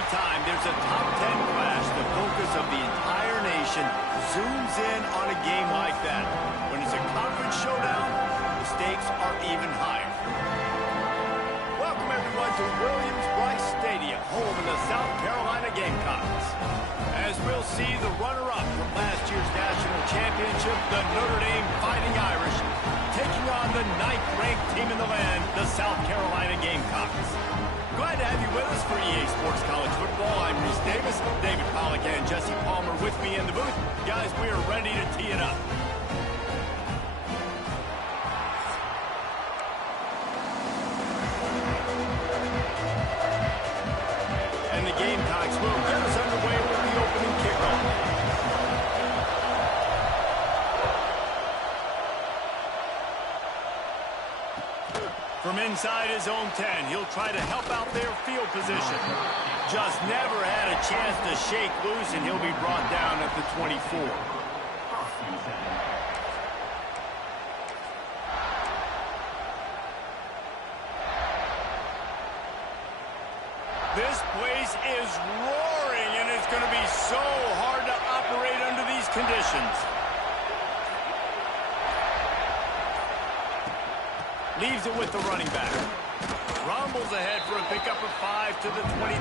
Anytime there's a top 10 clash, the focus of the entire nation zooms in on a game like that. When it's a conference showdown, the stakes are even higher. Welcome, everyone, to Williams-Brice Stadium, home of the South Carolina Gamecocks. As we'll see the runner-up from last year's national championship, the Notre Dame Fighting Irish, taking on the 9th-ranked team in the land, the South Carolina Gamecocks. Glad to have you with us for EA Sports College Football. I'm Reese Davis, David Pollack, and Jesse Palmer with me in the booth. Guys, we are ready to tee it up. And the Gamecocks will get us underway with the opening kickoff. From inside his own 10, he'll try to help out their field position. Just never had a chance to shake loose, and he'll be brought down at the 24. This place is roaring, and it's going to be so hard to operate under these conditions. Leaves it with the running back. Rumbles ahead for a pickup of 5 to the 29.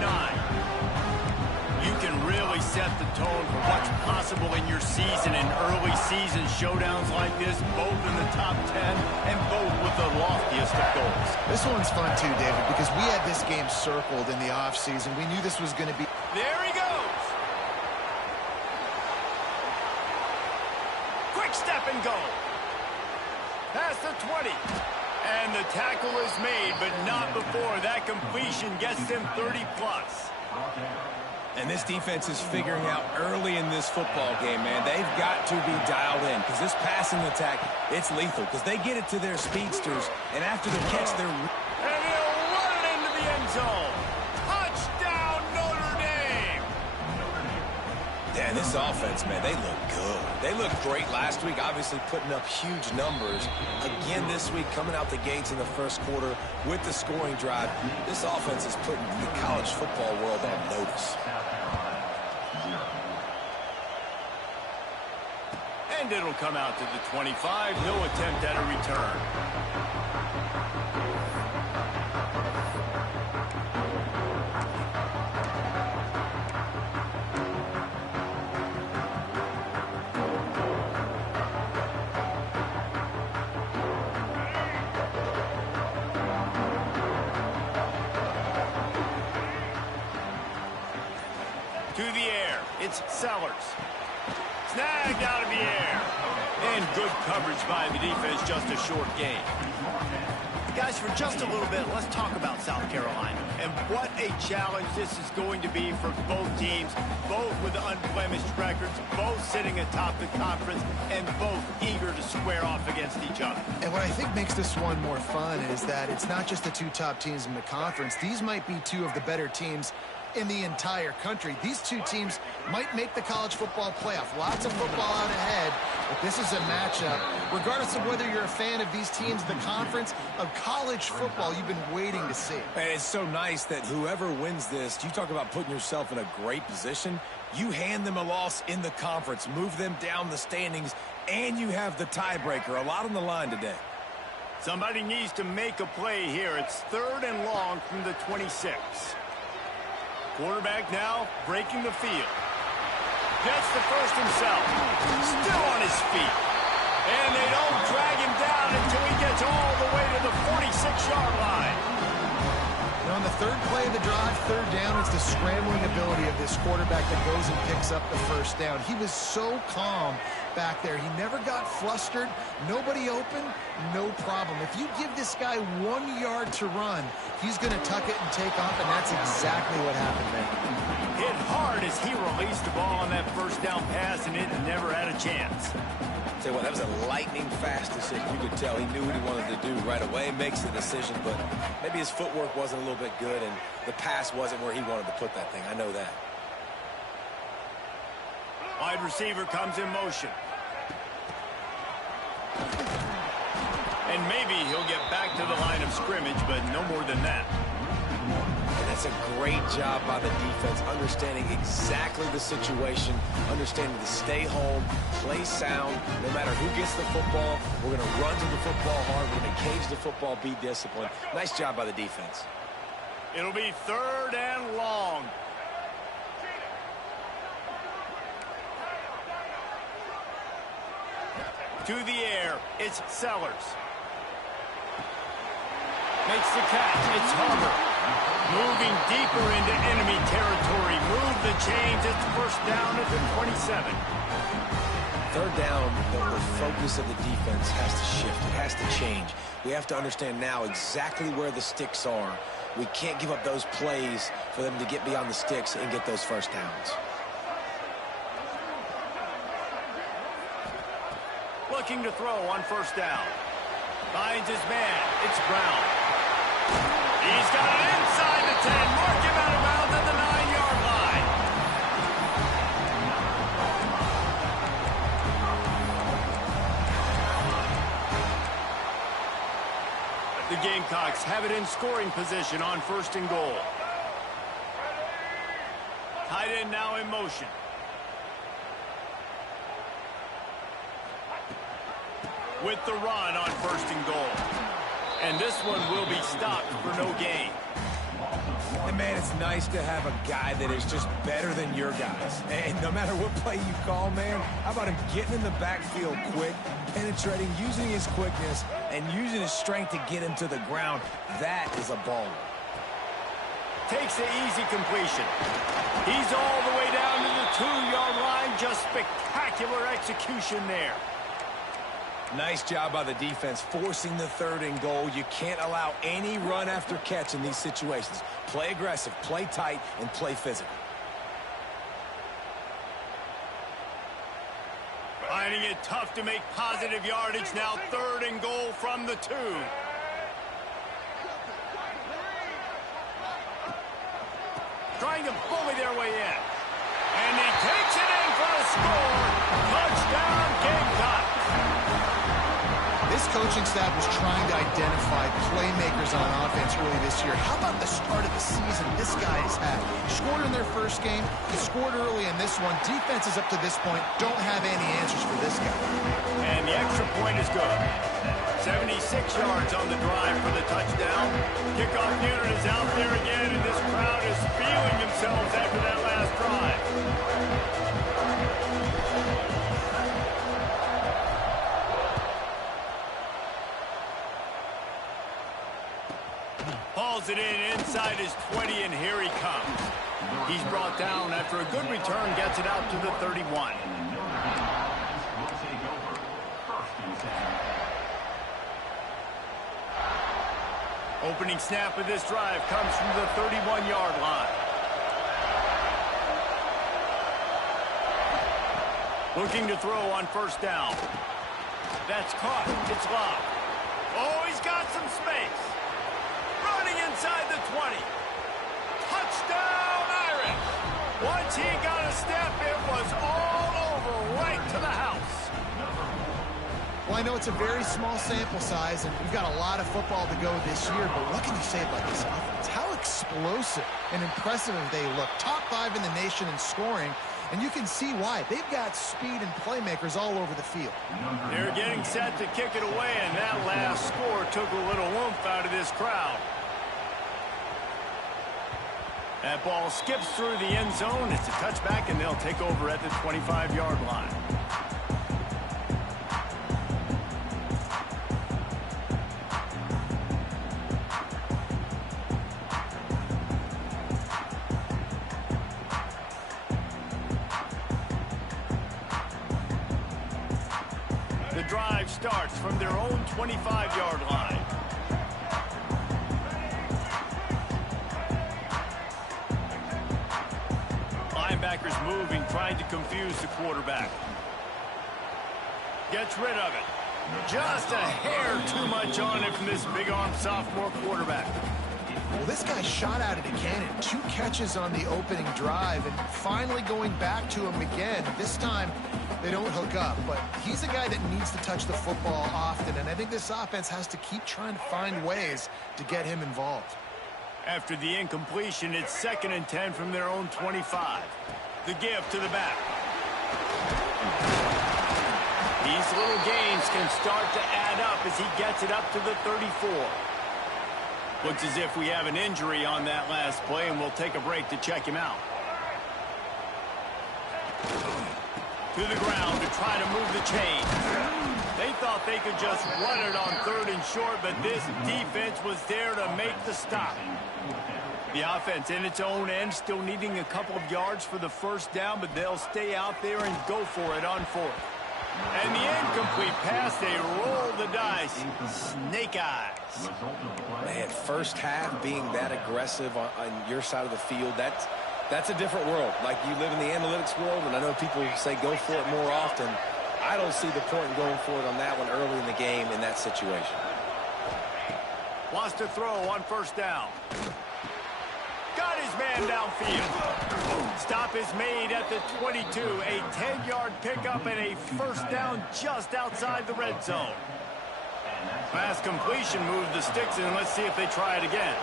You can really set the tone for what's possible in your season in early season showdowns like this, both in the top 10 and both with the loftiest of goals. This one's fun too, David, because we had this game circled in the offseason. We knew this was going to be... There he goes! Quick step and go. Past the 20. And the tackle is made, but not before that completion gets them 30-plus. And this defense is figuring out early in this football game, man. They've got to be dialed in because this passing attack, it's lethal because they get it to their speedsters, and after the catch, they're... And he'll run it into the end zone. Touchdown, Notre Dame! Yeah, this offense, man, they look good. They looked great last week, obviously putting up huge numbers. Again this week, coming out the gates in the first quarter with the scoring drive. This offense is putting the college football world on notice. And it'll come out to the 25. He'll attempt at a return. To the air, it's Sellers. Snagged out of the air. And good coverage by the defense, just a short gain. Guys, for just a little bit, let's talk about South Carolina. And what a challenge this is going to be for both teams, both with unblemished records, both sitting atop the conference, and both eager to square off against each other. And what I think makes this one more fun is that it's not just the two top teams in the conference. These might be two of the better teams in the entire country. These two teams might make the college football playoff. Lots of football out ahead, but this is a matchup. Regardless of whether you're a fan of these teams, the conference of college football you've been waiting to see. And it's so nice that whoever wins this, you talk about putting yourself in a great position, you hand them a loss in the conference, move them down the standings, and you have the tiebreaker. A lot on the line today. Somebody needs to make a play here. It's 3rd and long from the 26. Quarterback now breaking the field. Gets the first himself. Still on his feet. And they don't drag him down until he gets all the way to the 46-yard line. And on the third play of the drive, 3rd down, it's the scrambling ability of this quarterback that goes and picks up the first down. He was so calm back there. He never got flustered. Nobody open, no problem. If you give this guy 1 yard to run, he's going to tuck it and take off, and that's exactly what happened there. Hit hard as he released the ball on that first down pass, and it never had a chance. Tell you what, that was a lightning-fast decision. You could tell he knew what he wanted to do right away, makes the decision, but maybe his footwork wasn't a little bit good, and the pass wasn't where he wanted to put that thing. I know that. Wide receiver comes in motion. And maybe he'll get back to the line of scrimmage, but no more than that. And That's a great job by the defense, understanding exactly the situation, understanding to stay home, play sound. No matter who gets the football, we're going to run to the football hard. We're going to cage the football, be disciplined. Nice job by the defense. It'll be 3rd and long. To the air, it's Sellers. Makes the catch, it's Harmer. Moving deeper into enemy territory. Move the chains, it's 1st down at the 27. 3rd down, the focus of the defense has to shift. It has to change. We have to understand now exactly where the sticks are. We can't give up those plays for them to get beyond the sticks and get those 1st downs. Looking to throw on 1st down. Finds his man. It's Brown. He's got it inside the 10. Mark him out of bounds at the 9-yard line. The Gamecocks have it in scoring position on 1st and goal. Tight end now in motion. With the run on 1st and goal. And this one will be stopped for no gain. And man, it's nice to have a guy that is just better than your guys. And no matter what play you call, man, how about him getting in the backfield quick, penetrating, using his quickness, and using his strength to get him to the ground. That is a baller. Takes the easy completion. He's all the way down to the 2-yard line. Just spectacular execution there. Nice job by the defense, forcing the 3rd and goal. You can't allow any run after catch in these situations. Play aggressive, play tight, and play physical. Finding it tough to make positive yardage now. 3rd and goal from the 2. Trying to bully their way in. And he takes it in for a score. Touchdown, Gamecocks. This coaching staff was trying to identify playmakers on offense early this year. How about the start of the season this guy has had? He scored in their 1st game. He scored early in this one. Defenses up to this point don't have any answers for this guy. And the extra point is good. 76 yards on the drive for the touchdown. Kickoff unit is out there again, and this crowd is feeling themselves after that last drive. Hauls it in inside his 20, and here he comes. He's brought down after a good return, gets it out to the 31. Opening snap of this drive comes from the 31-yard line. Looking to throw on 1st down. That's caught. It's locked. Oh, he's got some space. Running inside the 20. Touchdown, Irish. Once he got a step, it was all over, right to the house. Well, I know it's a very small sample size, and we've got a lot of football to go this year, but what can you say about this offense? How explosive and impressive they look. Top 5 in the nation in scoring, and you can see why. They've got speed and playmakers all over the field. They're getting set to kick it away, and that last score took a little oomph out of this crowd. That ball skips through the end zone. It's a touchback, and they'll take over at the 25-yard line. The drive starts from their own 25-yard line. Linebackers moving, trying to confuse the quarterback. Gets rid of it. Just a hair too much on it from this big-armed sophomore quarterback. Well, this guy shot out of the cannon. 2 catches on the opening drive, and finally going back to him again. This time, they don't hook up, but he's a guy that needs to touch the football often, and I think this offense has to keep trying to find ways to get him involved. After the incompletion, it's 2nd and 10 from their own 25. The give to the back. These little gains can start to add up as he gets it up to the 34. Looks as if we have an injury on that last play, and we'll take a break to check him out. To the ground to try to move the chain. They thought they could just run it on 3rd and short, but this defense was there to make the stop. The offense in its own end still needing a couple of yards for the first down, but they'll stay out there and go for it on 4th. And the incomplete pass, they roll the dice. Snake eyes. Man, first half being that aggressive on your side of the field, that's a different world. Like, you live in the analytics world, and I know people say go for it more often. I don't see the point in going for it on that one early in the game in that situation. Wants to throw on 1st down. Got his man downfield. Stop is made at the 22. A 10-yard pickup and a 1st down just outside the red zone. Pass completion moved the sticks, and let's see if they try it again.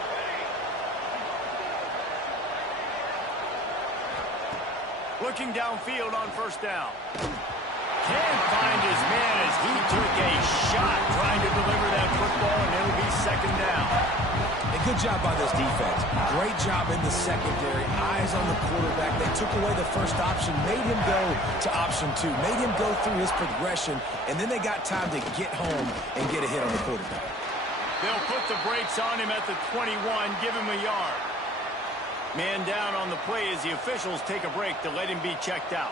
Looking downfield on 1st down. Can't find his man as he took a shot trying to deliver that football, and it'll be 2nd down. A good job by this defense. Great job in the secondary. Eyes on the quarterback. They took away the first option, made him go to option 2, made him go through his progression, and then they got time to get home and get a hit on the quarterback. They'll put the brakes on him at the 21, give him a yard. Man down on the play as the officials take a break to let him be checked out.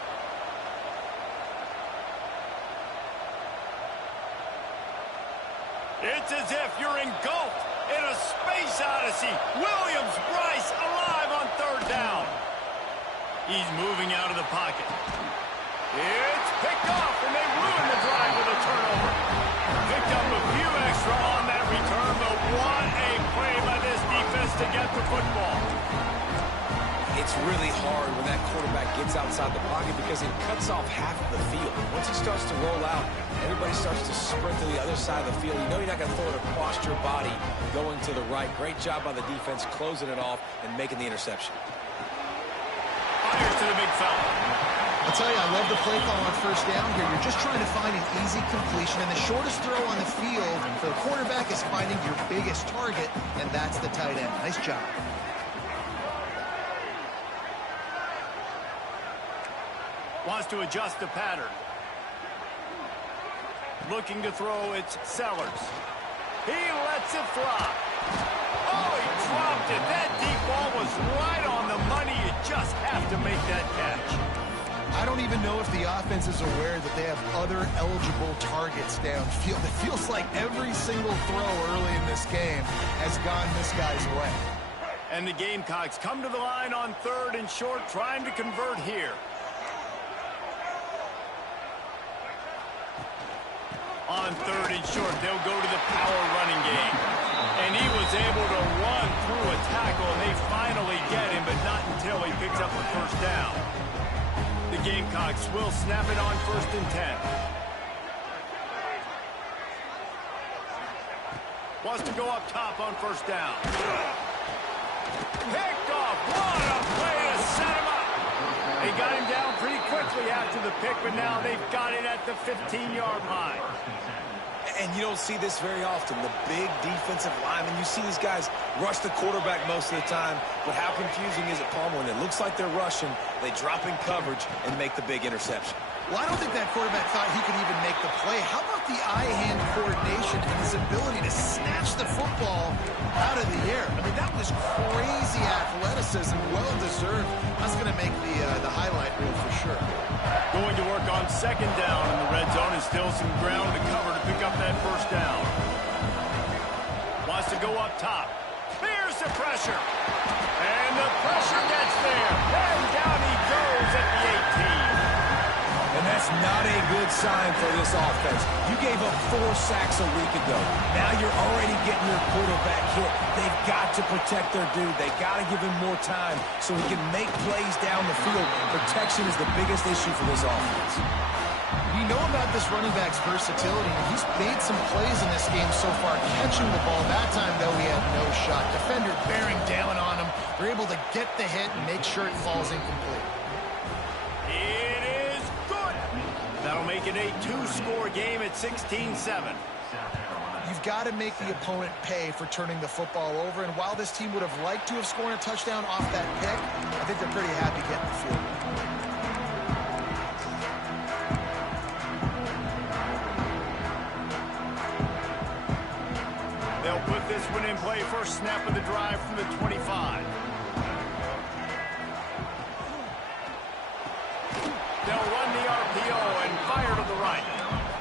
It's as if you're engulfed in a space odyssey. Williams-Brice alive on 3rd down. He's moving out of the pocket. It's picked off, and they ruin the drive with a turnover. Picked up a few extra on that return, but what a play by this defense to get the football. It's really hard when that quarterback gets outside the pocket because it cuts off half of the field. Once he starts to roll out, everybody starts to sprint to the other side of the field. You know you're not going to throw it across your body going to the right. Great job by the defense closing it off and making the interception. Fires to the big fella. I'll tell you, I love the play call on 1st down here. You're just trying to find an easy completion, and the shortest throw on the field for the quarterback is finding your biggest target, and that's the tight end. Nice job. Wants to adjust the pattern. Looking to throw, it's Sellers. He lets it fly. Oh, he dropped it. That deep ball was right on the money. You just have to make that catch. I don't even know if the offense is aware that they have other eligible targets downfield. It feels like every single throw early in this game has gone this guy's way. And the Gamecocks come to the line on 3rd and short, trying to convert here. On 3rd and short, they'll go to the power running game. And he was able to run through a tackle, and they finally get him, but not until he picks up the 1st down. The Gamecocks will snap it on 1st and 10. Wants to go up top on 1st down. Picked off. What a play to set him up. They got him down pretty quickly after the pick, but now they've got it at the 15-yard line. And you don't see this very often, the big defensive linemen. You see these guys rush the quarterback most of the time, but how confusing is it, Palmer? When it looks like they're rushing, they drop in coverage and make the big interception. Well, I don't think that quarterback thought he could even make the play. How about the eye-hand coordination and his ability to snatch the football out of the air? I mean, that was crazy athleticism, well-deserved. That's going to make the highlight reel for sure. Going to work on 2nd down in the red zone, and still some ground to cover to pick up that 1st down. Wants to go up top. There's the pressure. And the pressure gets there. And down he goes at the 18. And that's not a good sign for this offense. You gave up 4 sacks a week ago. Now you're already getting your quarterback hit. They've got to protect their dude. They've got to give him more time so he can make plays down the field. Protection is the biggest issue for this offense. We know about this running back's versatility. He's made some plays in this game so far, catching the ball. That time, though, he had no shot. Defender bearing down on him. They're able to get the hit and make sure it falls incomplete. It is good. That'll make it a two-score game at 16-7. You've got to make the opponent pay for turning the football over. And while this team would have liked to have scored a touchdown off that pick, I think they're pretty happy getting the field. They'll put this one in play. First snap of the drive from the 25. They'll run the RPO and fire to the right.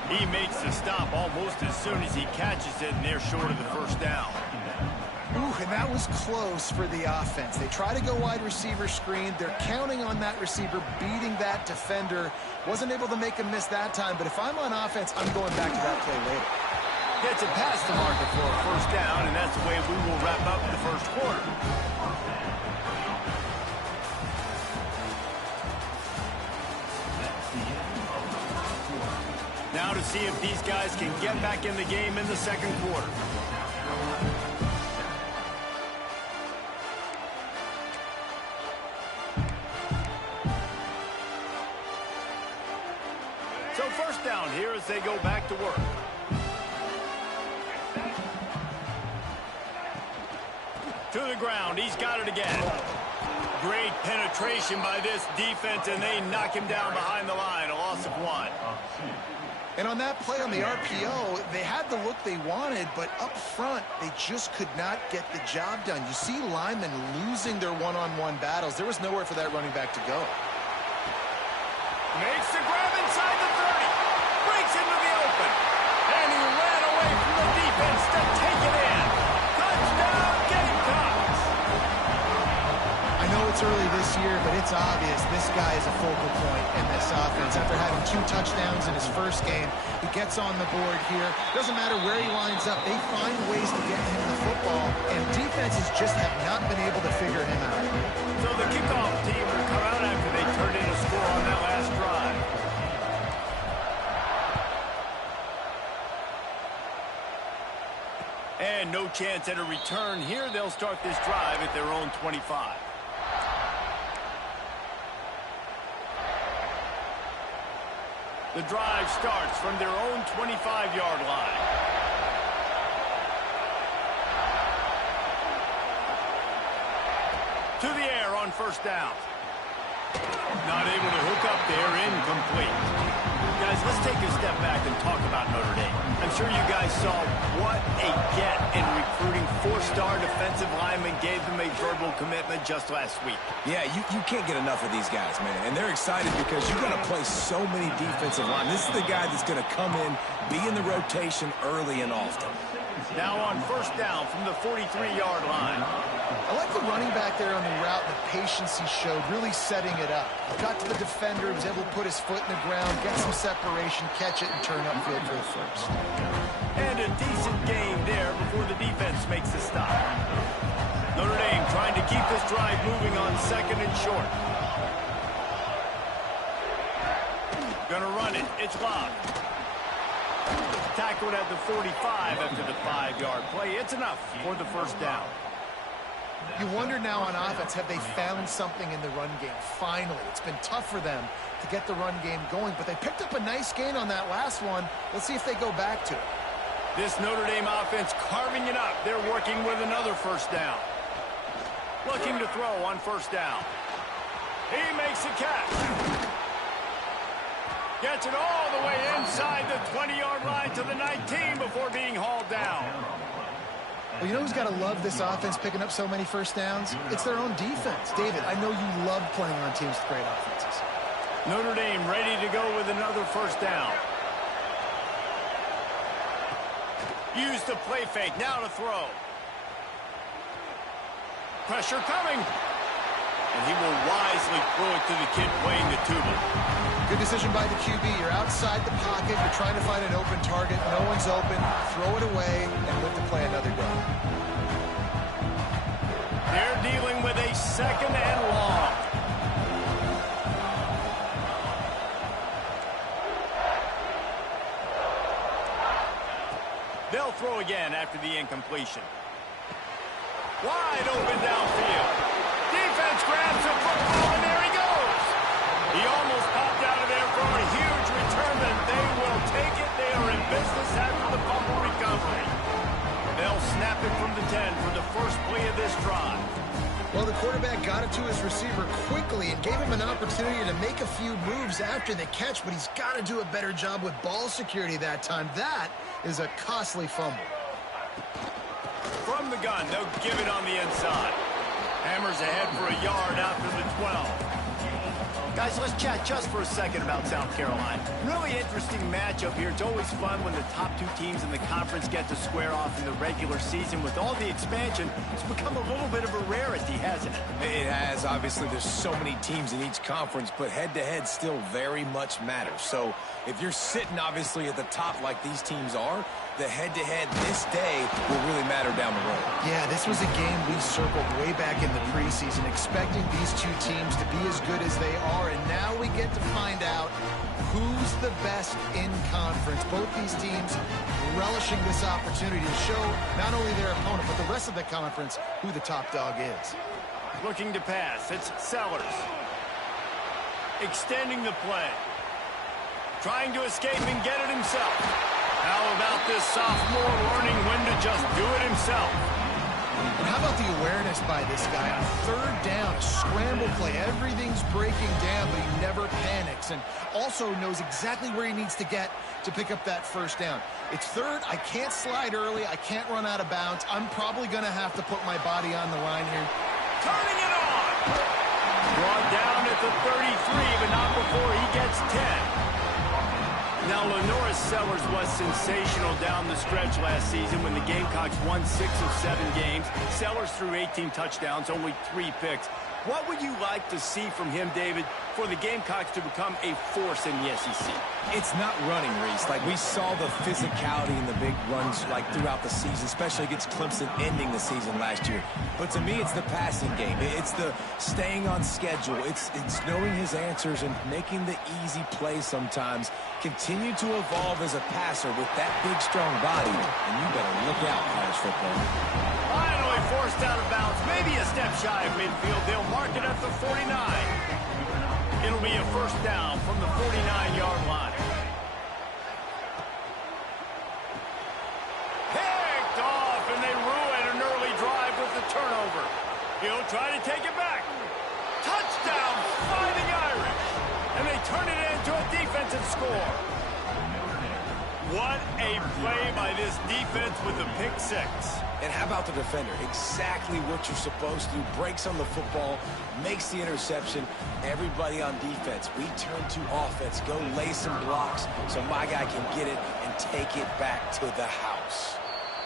He makes the stop almost as soon as he catches it, and they're short of the first down. Ooh, and that was close for the offense. They try to go wide receiver screen. They're counting on that receiver beating that defender. Wasn't able to make him miss that time, but if I'm on offense, I'm going back to that play later. Gets it past the marker for a first down, and that's the way we will wrap up the first quarter. Now to see if these guys can get back in the game in the second quarter. So first down here as they go back to work. To the ground, he's got it again. Great penetration by this defense, and they knock him down behind the line, a loss of 1. And on that play on the RPO, they had the look they wanted, but up front, they just could not get the job done. You see linemen losing their one-on-one battles. There was nowhere for that running back to go. Makes the grab inside the 30. Breaks into the open. And he ran away from the defense to take it in. Touchdown, Gamecocks! I know it's early this year, but it's obvious this guy is a focal point in this offense. After having 2 touchdowns in his first game, he gets on the board here. Doesn't matter where he lines up, they find ways to get him the football, and defenses just have not been able to figure him out. So the kickoff team will come out after they turned in a score on that last drive. And no chance at a return here. They'll start this drive at their own 25. The drive starts from their own 25-yard line. To the air on first down. Not able to hook up there, incomplete. Guys, let's take a step back and talk about Notre Dame. I'm sure you guys saw what a get in recruiting 4-star defensive linemen, gave them a verbal commitment just last week. Yeah, you can't get enough of these guys, man. And they're excited because you're going to play so many defensive line. This is the guy that's going to come in, be in the rotation early and often. Now on first down from the 43-yard line. I like the running back there on the route, the patience he showed, really setting it up. Got to the defender, was able to put his foot in the ground, get some separation, catch it, and turn upfield for the first. And a decent gain there before the defense makes the stop. Notre Dame trying to keep this drive moving on second and short. Gonna run it. It's Love. Tackled at the 45 after the 5-yard play. It's enough for the first down. You wonder now on offense, have they found something in the run game? Finally, it's been tough for them to get the run game going, but they picked up a nice gain on that last one. Let's see if they go back to it. This Notre Dame offense carving it up. They're working with another first down. Looking to throw on first down. He makes a catch. Gets it all the way inside the 20-yard line to the 19 before being hauled down. Well, you know who's got to love this offense picking up so many first downs? It's their own defense. David, I know you love playing on teams with great offenses. Notre Dame ready to go with another first down. Use the play fake. Now to throw. Pressure coming. And he will wisely throw it to the kid playing the tuba. Good decision by the QB. You're outside the pocket. You're trying to find an open target. No one's open. Throw it away and live to play another down. They're dealing with a second and long. They'll throw again after the incompletion. Wide open downfield. Defense grabs the football, and there he goes. He almost popped out of there for a huge return, and they will take it. They are in business after the fumble recovery. They'll snap it from the 10 for the first play of this drive. Well, the quarterback got it to his receiver quickly and gave him an opportunity to make a few moves after the catch, but he's got to do a better job with ball security that time. That is a costly fumble. From the gun, they'll give it on the inside. Hammers ahead for a yard out to the 12. Guys, let's chat just for a second about South Carolina. Really interesting matchup here. It's always fun when the top two teams in the conference get to square off in the regular season. With all the expansion, it's become a little bit of a rarity, hasn't it? It has. Obviously, there's so many teams in each conference, but head-to-head still very much matters. So if you're sitting, obviously, at the top like these teams are, the head-to-head this day will really matter down the road. Yeah, this was a game we circled way back in the preseason, expecting these two teams to be as good as they are, and now we get to find out who's the best in conference. Both these teams relishing this opportunity to show not only their opponent, but the rest of the conference who the top dog is. Looking to pass, it's Sellers. Extending the play. Trying to escape and get it himself. How about this sophomore learning when to just do it himself? And how about the awareness by this guy on third down, a scramble play. Everything's breaking down, but he never panics and also knows exactly where he needs to get to pick up that first down. It's third. I can't slide early. I can't run out of bounds. I'm probably going to have to put my body on the line here. Turning it on. Brought down at the 33, but not before he gets 10. Now, Lenoris Sellers was sensational down the stretch last season when the Gamecocks won 6 of 7 games. Sellers threw 18 touchdowns, only 3 picks. What would you like to see from him, David, for the Gamecocks to become a force in the SEC? It's not running, Reese. Like, we saw the physicality in the big runs, like, throughout the season, especially against Clemson ending the season last year. But to me, it's the passing game. It's the staying on schedule. It's knowing his answers and making the easy plays sometimes. Continue to evolve as a passer with that big, strong body, and you better look out, college football. Finally forced out of bounds, maybe a step shy of midfield. They'll mark it at the 49. It'll be a first down from the 49-yard line. Picked off, and they ruin an early drive with the turnover. He'll try to take it back. Touchdown, Fighting Irish. And they turn it into a defensive score. What a play by this defense with the pick six. And how about the defender? Exactly what you're supposed to do. Breaks on the football, makes the interception. Everybody on defense, we turn to offense. Go lay some blocks so my guy can get it and take it back to the house.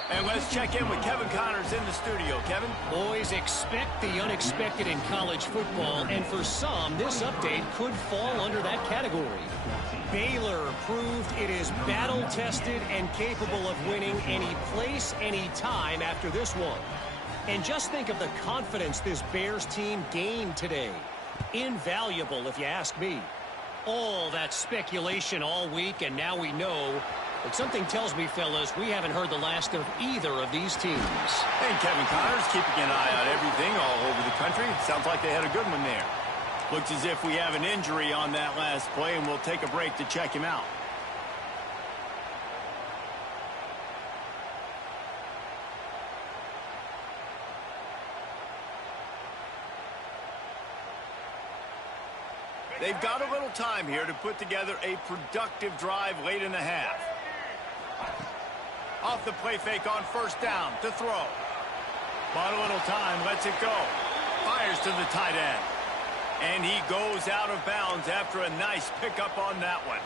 And let's check in with Kevin Connors in the studio. Kevin? Boys, expect the unexpected in college football, and for some, this update could fall under that category. Baylor proved it is battle-tested and capable of winning any place, any time after this one. And just think of the confidence this Bears team gained today. Invaluable, if you ask me. All that speculation all week, and now we know. But something tells me, fellas, we haven't heard the last of either of these teams. Hey, Kevin Connors keeping an eye on everything all over the country. It sounds like they had a good one there. Looks as if we have an injury on that last play, and we'll take a break to check him out. They've got a little time here to put together a productive drive late in the half. Off the play fake on first down to throw. Bought a little time, lets it go. Fires to the tight end. And he goes out of bounds after a nice pickup on that one.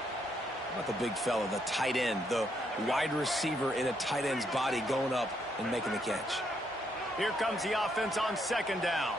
How about the big fella, the tight end, the wide receiver in a tight end's body going up and making the catch. Here comes the offense on second down.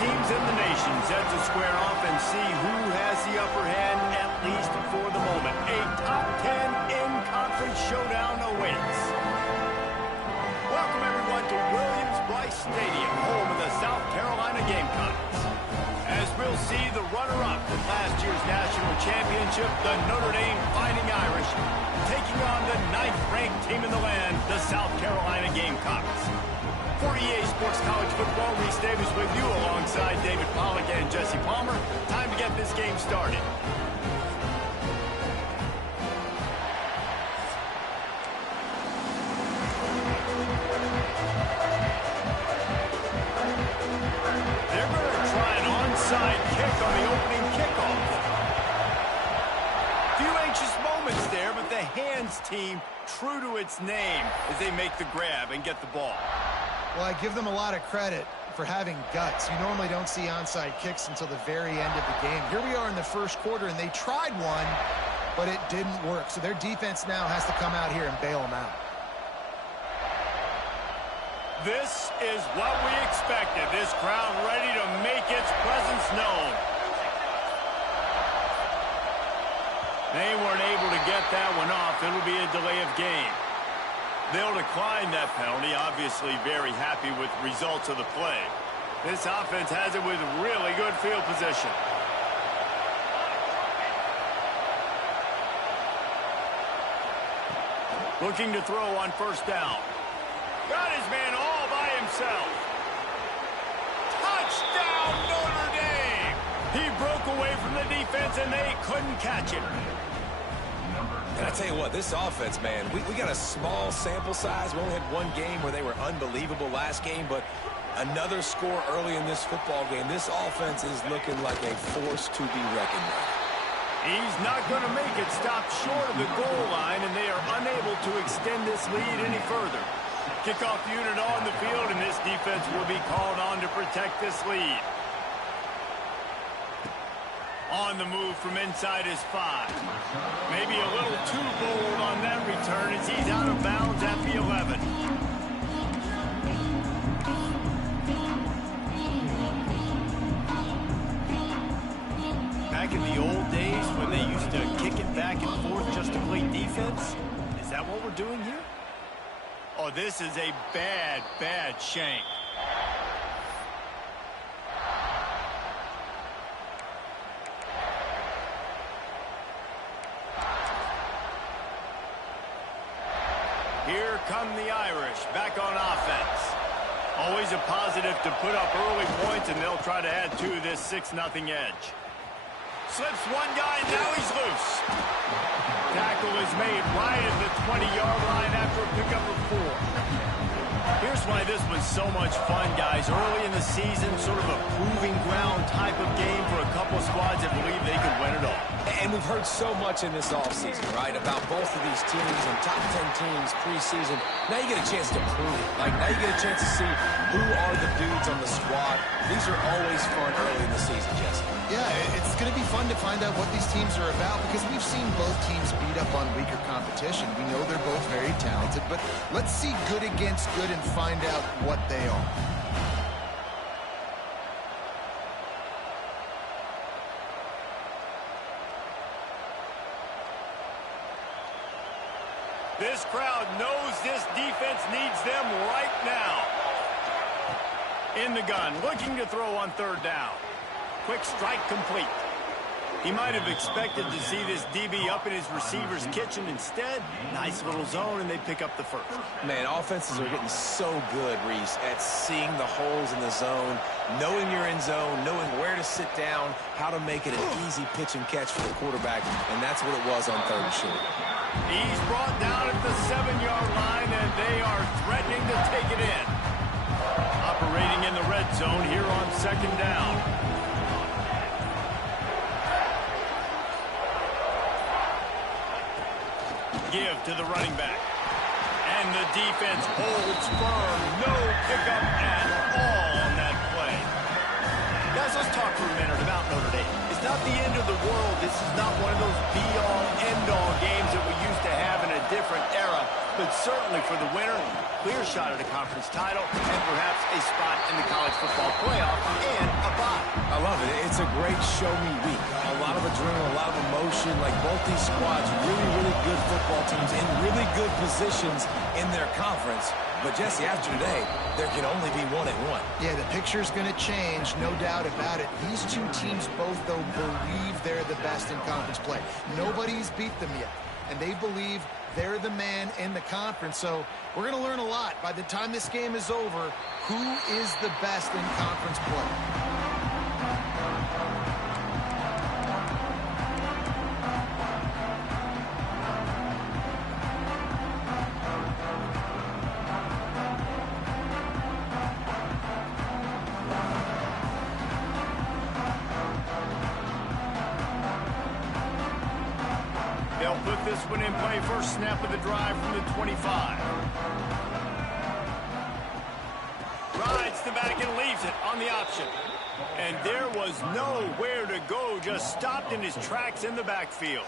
teams in the nation set to square off and see who has the upper hand, at least for the moment. A top 10 in-conference showdown awaits. Welcome, everyone, to Williams-Brice Stadium, home of the South Carolina Gamecocks. As we'll see the runner-up from last year's national championship, the Notre Dame Fighting Irish, taking on the 9th-ranked team in the land, the South Carolina Gamecocks. For EA Sports College Football, Reese Davis with you alongside David Pollack and Jesse Palmer. Time to get this game started. They're going to try an onside kick on the opening kickoff. Few anxious moments there, but the hands team true to its name as they make the grab and get the ball. Well, I give them a lot of credit for having guts. You normally don't see onside kicks until the very end of the game. Here we are in the first quarter, and they tried one, but it didn't work. So their defense now has to come out here and bail them out. This is what we expected. This crowd ready to make its presence known. They weren't able to get that one off. It'll be a delay of game. They'll decline that penalty, obviously very happy with the results of the play. This offense has it with really good field position. Looking to throw on first down. Got his man all by himself. Touchdown, Notre Dame! He broke away from the defense, and they couldn't catch him. And I tell you what, this offense, man, we got a small sample size. We only had one game where they were unbelievable last game, but another score early in this football game. This offense is looking like a force to be reckoned with. He's not going to make it stop short of the goal line, and they are unable to extend this lead any further. Kickoff unit on the field, and this defense will be called on to protect this lead. On the move from inside his 5. Maybe a little too bold on that return as he's out of bounds at the 11. Back in the old days when they used to kick it back and forth just to play defense, is that what we're doing here? Oh, this is a bad, bad shank. Here come the Irish, back on offense. Always a positive to put up early points, and they'll try to add to this 6-0 edge. Slips one guy, now he's loose. Tackle is made right at the 20-yard line after a pickup of 4. Here's why this was so much fun, guys. Early in the season, sort of a proving ground type of game for a couple squads that believe they could win it all. And we've heard so much in this offseason, right, about both of these teams and top 10 teams preseason. Now you get a chance to prove it. Like, now you get a chance to see who are the dudes on the squad. These are always fun early in the season, Jesse. Yeah, it's going to be fun to find out what these teams are about because we've seen both teams beat up on weaker competition. We know they're both very talented, but let's see good against good and find out what they are. This crowd knows this defense needs them right now. In the gun, looking to throw on third down. Quick strike complete. He might have expected to see this DB up in his receiver's kitchen. Instead, nice little zone, and they pick up the first. Man, offenses are getting so good, Reese, at seeing the holes in the zone, knowing you're in zone, knowing where to sit down, how to make it an easy pitch and catch for the quarterback, and that's what it was on third and short. He's brought down at the 7-yard line, and they are threatening to take it in. Operating in the red zone here on second down. Give to the running back. And the defense holds firm. No pickup at all on that play. Guys, let's talk for a minute about Notre Dame. It's not the end of the world. This is not one of those be-all, end-all games that we used to have in a different era. but certainly for the winner, clear shot at a conference title and perhaps a spot in the college football playoff and a bye. I love it. It's a great show-me week. A lot of adrenaline, a lot of emotion. Like both these squads, really, really good football teams in really good positions in their conference. But, Jesse, after today, there can only be 1-1. Yeah, the picture's going to change, no doubt about it. These two teams both, though, believe they're the best in conference play. Nobody's beat them yet, and they believe they're the man in the conference. So we're going to learn a lot. By the time this game is over, who is the best in conference play? They'll put this one in play. First snap of the drive from the 25. Rides the back and leaves it on the option. And there was nowhere to go, just stopped in his tracks in the backfield.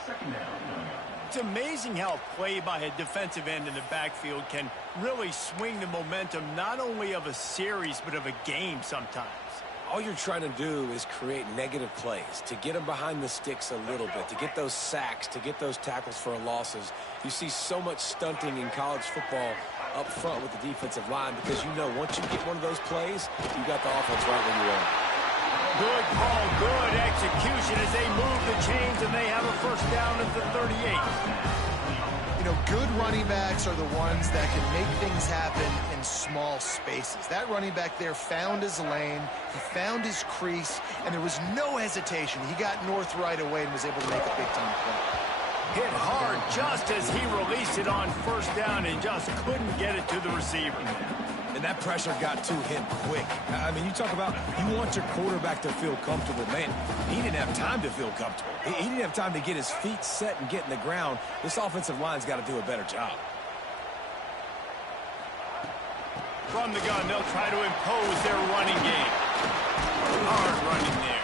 It's amazing how play by a defensive end in the backfield can really swing the momentum not only of a series but of a game sometimes. All you're trying to do is create negative plays, to get them behind the sticks a little bit, to get those sacks, to get those tackles for losses. You see so much stunting in college football up front with the defensive line because you know once you get one of those plays, you got the offense right where you want. Good call, good execution as they move the chains and they have a first down at the 38. You know, good running backs are the ones that can make things happen in small spaces. That running back there found his lane, he found his crease, and there was no hesitation. He got north right away and was able to make a big-time play. Hit hard just as he released it on first down and just couldn't get it to the receiver. And that pressure got to him quick. I mean, you talk about you want your quarterback to feel comfortable. Man, he didn't have time to feel comfortable. He didn't have time to get his feet set and get in the ground. This offensive line's got to do a better job. From the gun, they'll try to impose their running game. Hard running there.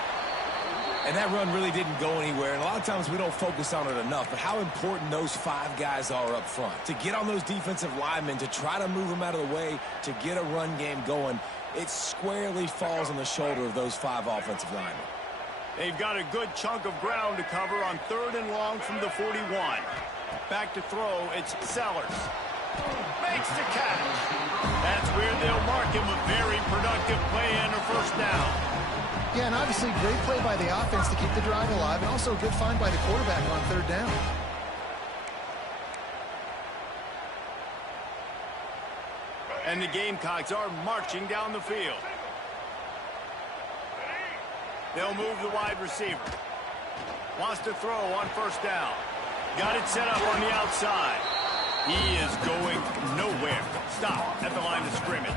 And that run really didn't go anywhere. And a lot of times we don't focus on it enough. But how important those five guys are up front. To get on those defensive linemen, to try to move them out of the way, to get a run game going, it squarely falls on the shoulder of those five offensive linemen. They've got a good chunk of ground to cover on 3rd and long from the 41. Back to throw, it's Sellers. Makes the catch. That's where they'll mark him a very productive play and a first down. Yeah, and obviously great play by the offense to keep the drive alive, and also a good find by the quarterback on 3rd down. And the Gamecocks are marching down the field. They'll move the wide receiver. Wants to throw on first down. Got it set up on the outside. He is going nowhere. Stop at the line of scrimmage.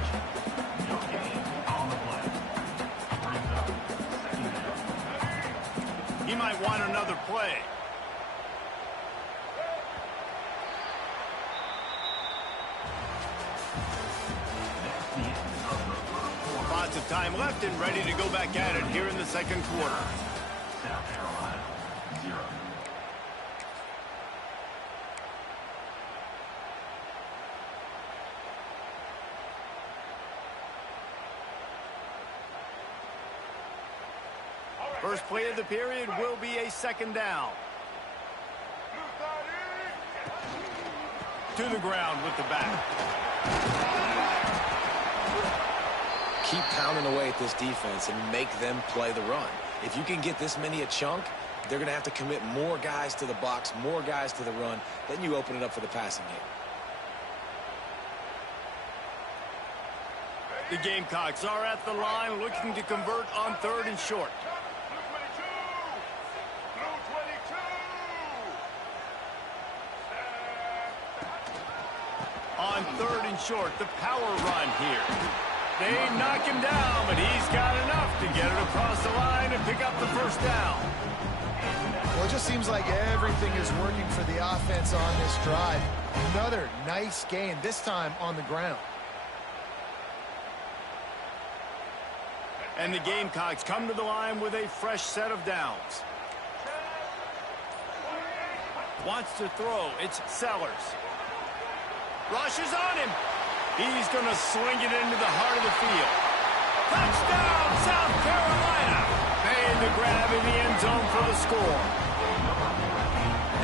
He might want another play. Lots of time left and ready to go back at it here in the second quarter. South Carolina, 0. First play of the period will be a second down. To the ground with the back. Keep pounding away at this defense and make them play the run. If you can get this many a chunk, they're going to have to commit more guys to the box, more guys to the run. Then you open it up for the passing game. The Gamecocks are at the line looking to convert on 3rd and short. On 3rd and short, the power run here. They knock him down, but he's got enough to get it across the line and pick up the first down. Well, it just seems like everything is working for the offense on this drive. Another nice gain, this time on the ground. And the Gamecocks come to the line with a fresh set of downs. Wants to throw, it's Sellers. Rushes on him. He's going to swing it into the heart of the field. Touchdown, South Carolina. Made the grab in the end zone for the score.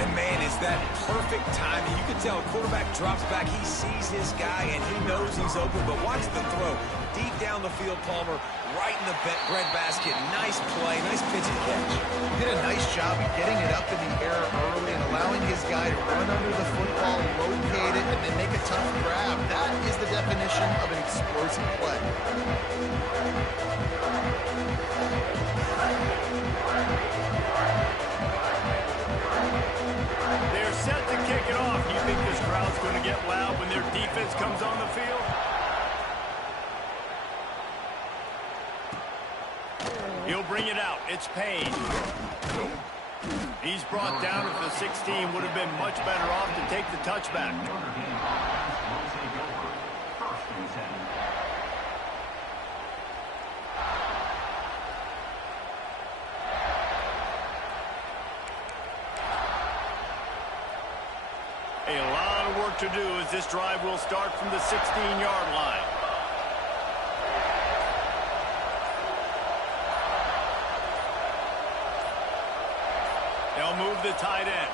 And, man, is that perfect timing. You can tell a quarterback drops back. He sees his guy, and he knows he's open. But watch the throw. Deep down the field, Palmer, right in the breadbasket. Nice play, nice pitch and catch. He did a nice job of getting it up in the air early and allowing his guy to run under the football, locate it, and then make a tough grab. That is the definition of an explosive play. They're set to kick it off. Do you think this crowd's going to get loud when their defense comes on the field? He'll bring it out. It's Payne. He's brought down at the 16. Would have been much better off to take the touchback. A lot of work to do as this drive will start from the 16-yard line. They'll move the tight end.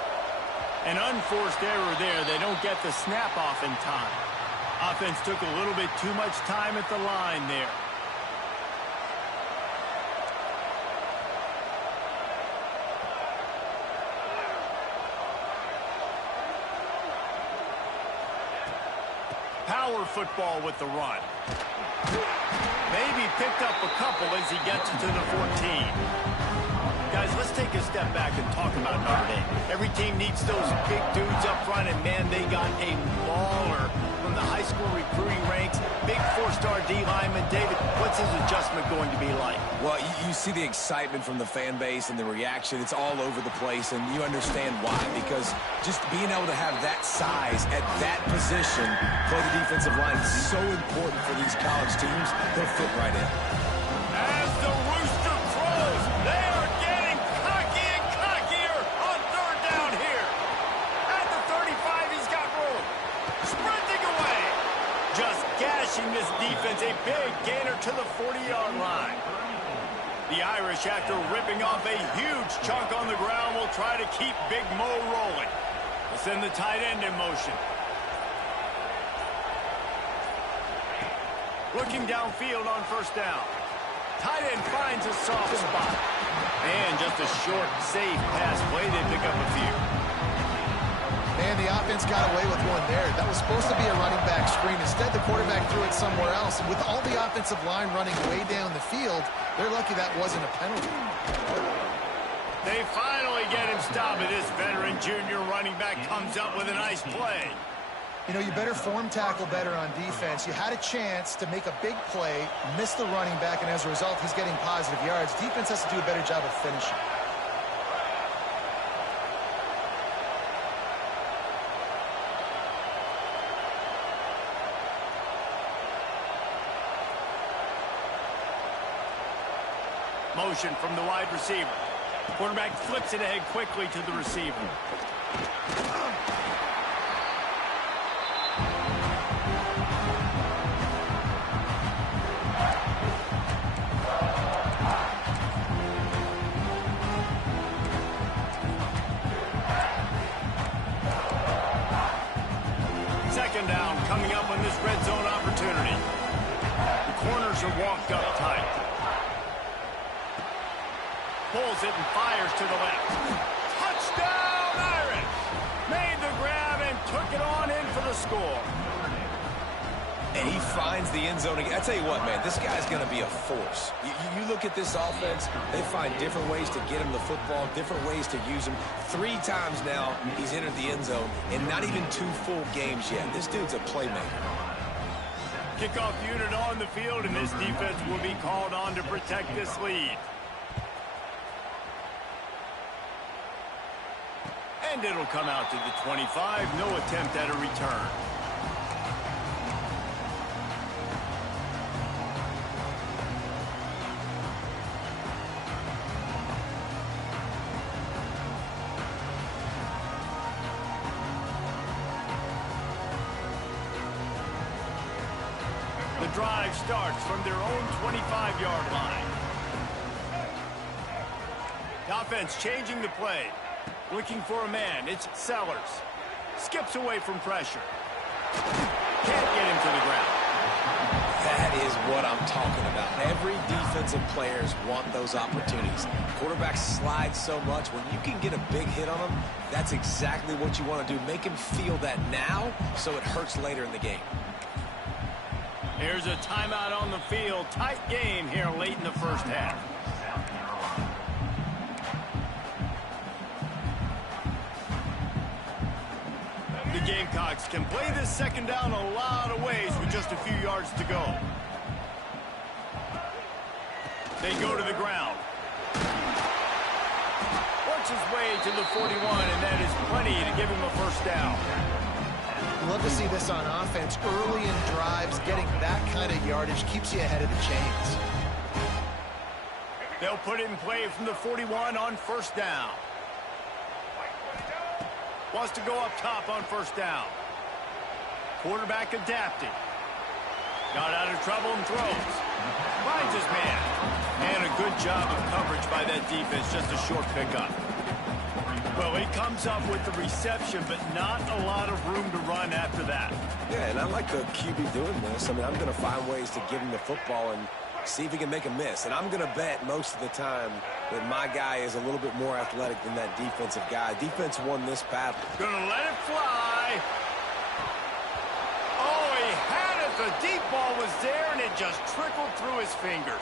An unforced error there. They don't get the snap off in time. Offense took a little bit too much time at the line there. Power football with the run. Maybe picked up a couple as he gets it to the 14. Guys, let's take a step back and talk about Notre Dame. Every team needs those big dudes up front, and, man, they got a baller from the high school recruiting ranks. Big four-star D lineman. David, what's his adjustment going to be like? Well, you see the excitement from the fan base and the reaction. It's all over the place, and you understand why. Because just being able to have that size at that position, play the defensive line, is so important for these college teams. They'll fit right in. As the rooster crows, they are getting cocky and cockier on third down here. At the 35, he's got room. Sprinting away. Just gashing this defense. A big gainer to the 40-yard line. The Irish, after ripping off a huge chunk on the ground, will try to keep Big Mo rolling. We'll send the tight end in motion. Looking downfield on first down. Tight end finds a soft spot. And just a short, safe pass play. They pick up a few. And the offense got away with one there. That was supposed to be a running back screen. Instead, the quarterback threw it somewhere else. And with all the offensive line running way down the field, they're lucky that wasn't a penalty. They finally get him stopped. This veteran junior running back comes up with a nice play. You know, you better form tackle better on defense. You had a chance to make a big play, miss the running back, and as a result, he's getting positive yards. Defense has to do a better job of finishing. Motion from the wide receiver. Quarterback flips it ahead quickly to the receiver. Second down coming up on this red zone opportunity. The corners are walked up tight. Pulls it and fires to the left. Touchdown, Irish! Made the grab and took it on in for the score. And he finds the end zone again. I tell you what, man, this guy's going to be a force. You look at this offense, they find different ways to get him the football, different ways to use him. 3 times now he's entered the end zone, and not even 2 full games yet. This dude's a playmaker. Kickoff unit on the field, and this defense will be called on to protect this lead. And it'll come out to the 25. No attempt at a return. The drive starts from their own 25-yard line. The offense changing the play. Looking for a man. It's Sellers. Skips away from pressure. Can't get him to the ground. That is what I'm talking about. Every defensive players want those opportunities. Quarterbacks slide so much. When you can get a big hit on them, that's exactly what you want to do. Make him feel that now so it hurts later in the game. Here's a timeout on the field. Tight game here late in the first half. The Gamecocks can play this second down a lot of ways with just a few yards to go. They go to the ground. Works his way to the 41, and that is plenty to give him a first down. Love to see this on offense. Early in drives, getting that kind of yardage keeps you ahead of the chains. They'll put it in play from the 41 on first down. Wants to go up top on first down. Quarterback adapting. Got out of trouble and throws. Finds his man. And a good job of coverage by that defense. Just a short pickup. Well, he comes up with the reception, but not a lot of room to run after that. Yeah, and I like the QB doing this. I mean, I'm going to find ways to give him the football and see if he can make a miss. And I'm going to bet most of the time that my guy is a little bit more athletic than that defensive guy. Defense won this battle. Gonna let it fly. Oh, he had it. The deep ball was there, and it just trickled through his fingers.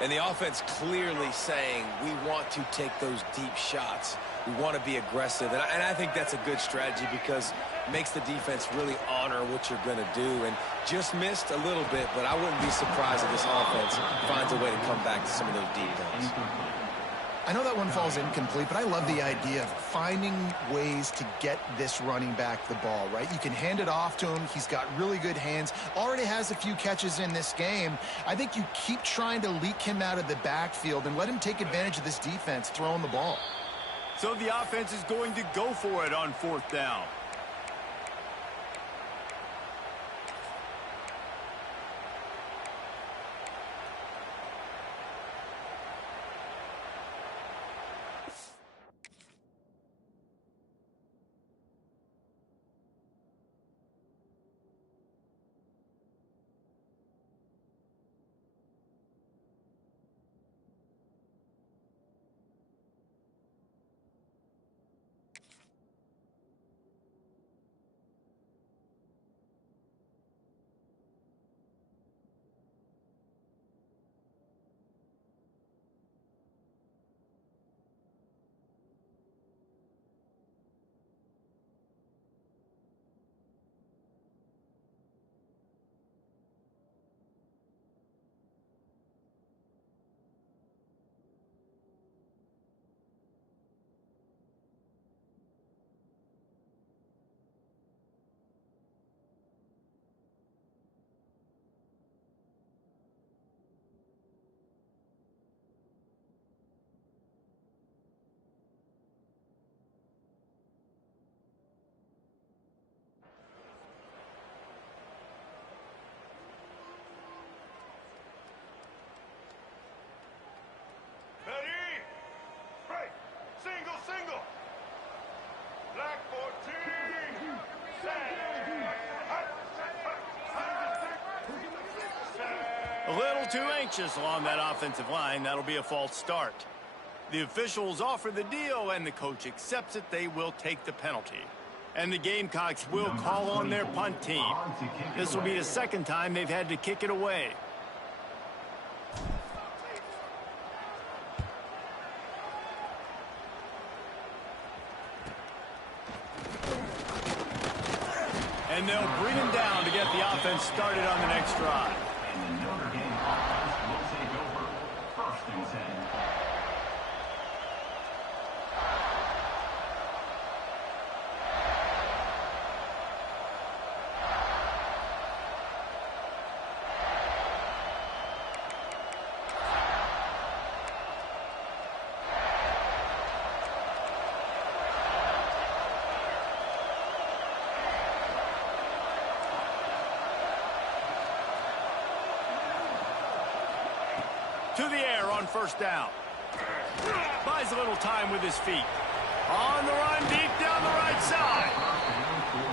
And the offense clearly saying, we want to take those deep shots. We want to be aggressive. And I think that's a good strategy because it makes the defense really honor what you're going to do. And just missed a little bit, but I wouldn't be surprised if this offense finds a way to come back to some of those deep balls. I know that one falls incomplete, but I love the idea of finding ways to get this running back the ball, right? You can hand it off to him. He's got really good hands. Already has a few catches in this game. I think you keep trying to leak him out of the backfield and let him take advantage of this defense throwing the ball. So the offense is going to go for it on fourth down. A little too anxious along that offensive line. That'll be a false start. The officials offer the deal, and the coach accepts it. They will take the penalty. And the Gamecocks will call on their punt team. This will be the second time they've had to kick it away. And they'll bring him down to get the offense started on the next drive. And the Notre Dame offense will take over first and 10. To the air on first down. Buys a little time with his feet. On the run, deep down the right side.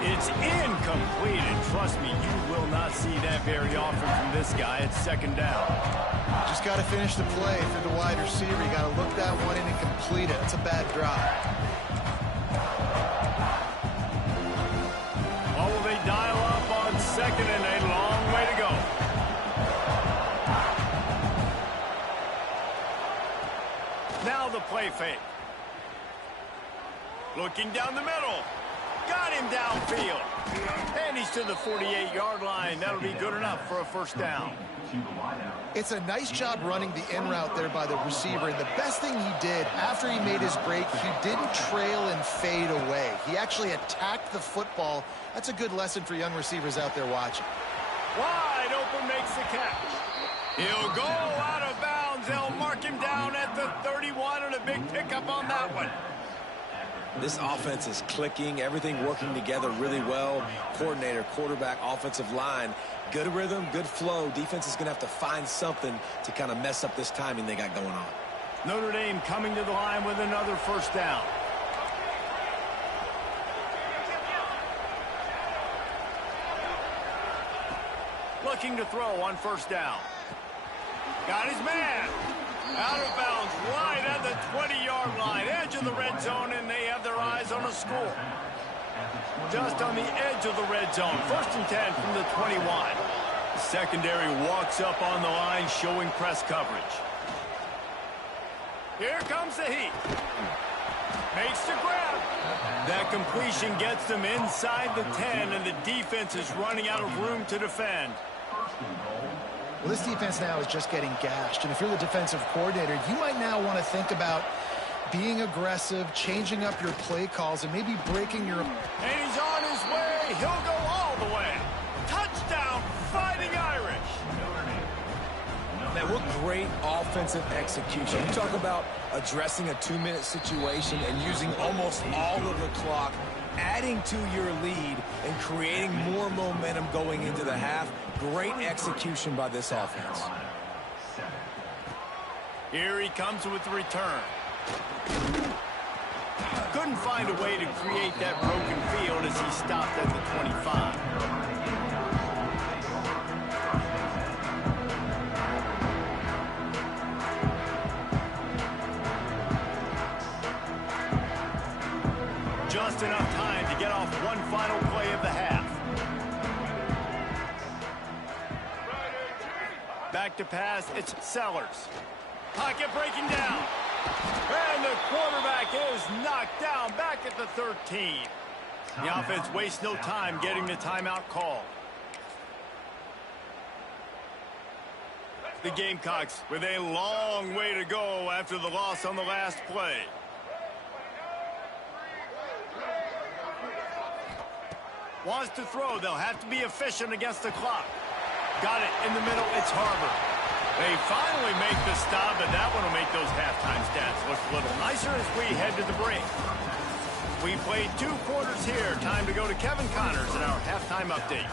It's incomplete, and trust me, you will not see that very often from this guy at second down. Just got to finish the play. If you're the wide receiver, you got to look that one in and complete it. It's a bad drop. Or will they dial up on second and a long way to go? Now the play fake. Looking down the middle. Got him downfield. And he's to the 48-yard line. That'll be good enough for a first down. It's a nice job running the in route there by the receiver. And the best thing he did after he made his break, he didn't trail and fade away. He actually attacked the football. That's a good lesson for young receivers out there watching. Wide open, makes the catch. He'll go out of bounds. They'll mark him down at the 31, and a big pickup on that one. This offense is clicking, everything working together really well. Coordinator, quarterback, offensive line, good rhythm, good flow. Defense is going to have to find something to kind of mess up this timing they got going on. Notre Dame coming to the line with another first down. Looking to throw on first down. Got his man. Out of bounds, right at the 20-yard line, edge of the red zone, and they have their eyes on a score. Just on the edge of the red zone, 1st and 10 from the 21. The secondary walks up on the line, showing press coverage. Here comes the heat. Makes the grab. That completion gets them inside the 10, and the defense is running out of room to defend. Well, this defense now is just getting gashed. And if you're the defensive coordinator, you might now want to think about being aggressive, changing up your play calls, and maybe breaking your... And he's on his way. He'll go all the way. Touchdown, Fighting Irish. Man, what great offensive execution. You talk about addressing a 2-minute situation and using almost all of the clock, adding to your lead and creating more momentum going into the half. Great execution by this offense. Here he comes with the return. Couldn't find a way to create that broken field as he stopped at the 25. Just enough time to get off one final play of the half. Back to pass, it's Sellers. Pocket breaking down. And the quarterback is knocked down back at the 13. The offense wastes no time getting the timeout call. The Gamecocks with a long way to go after the loss on the last play. Wants to throw. They'll have to be efficient against the clock. Got it in the middle. It's Harbor. They finally make the stop, but that one will make those halftime stats look a little nicer as we head to the break. We played 2 quarters here. Time to go to Kevin Connors in our halftime update.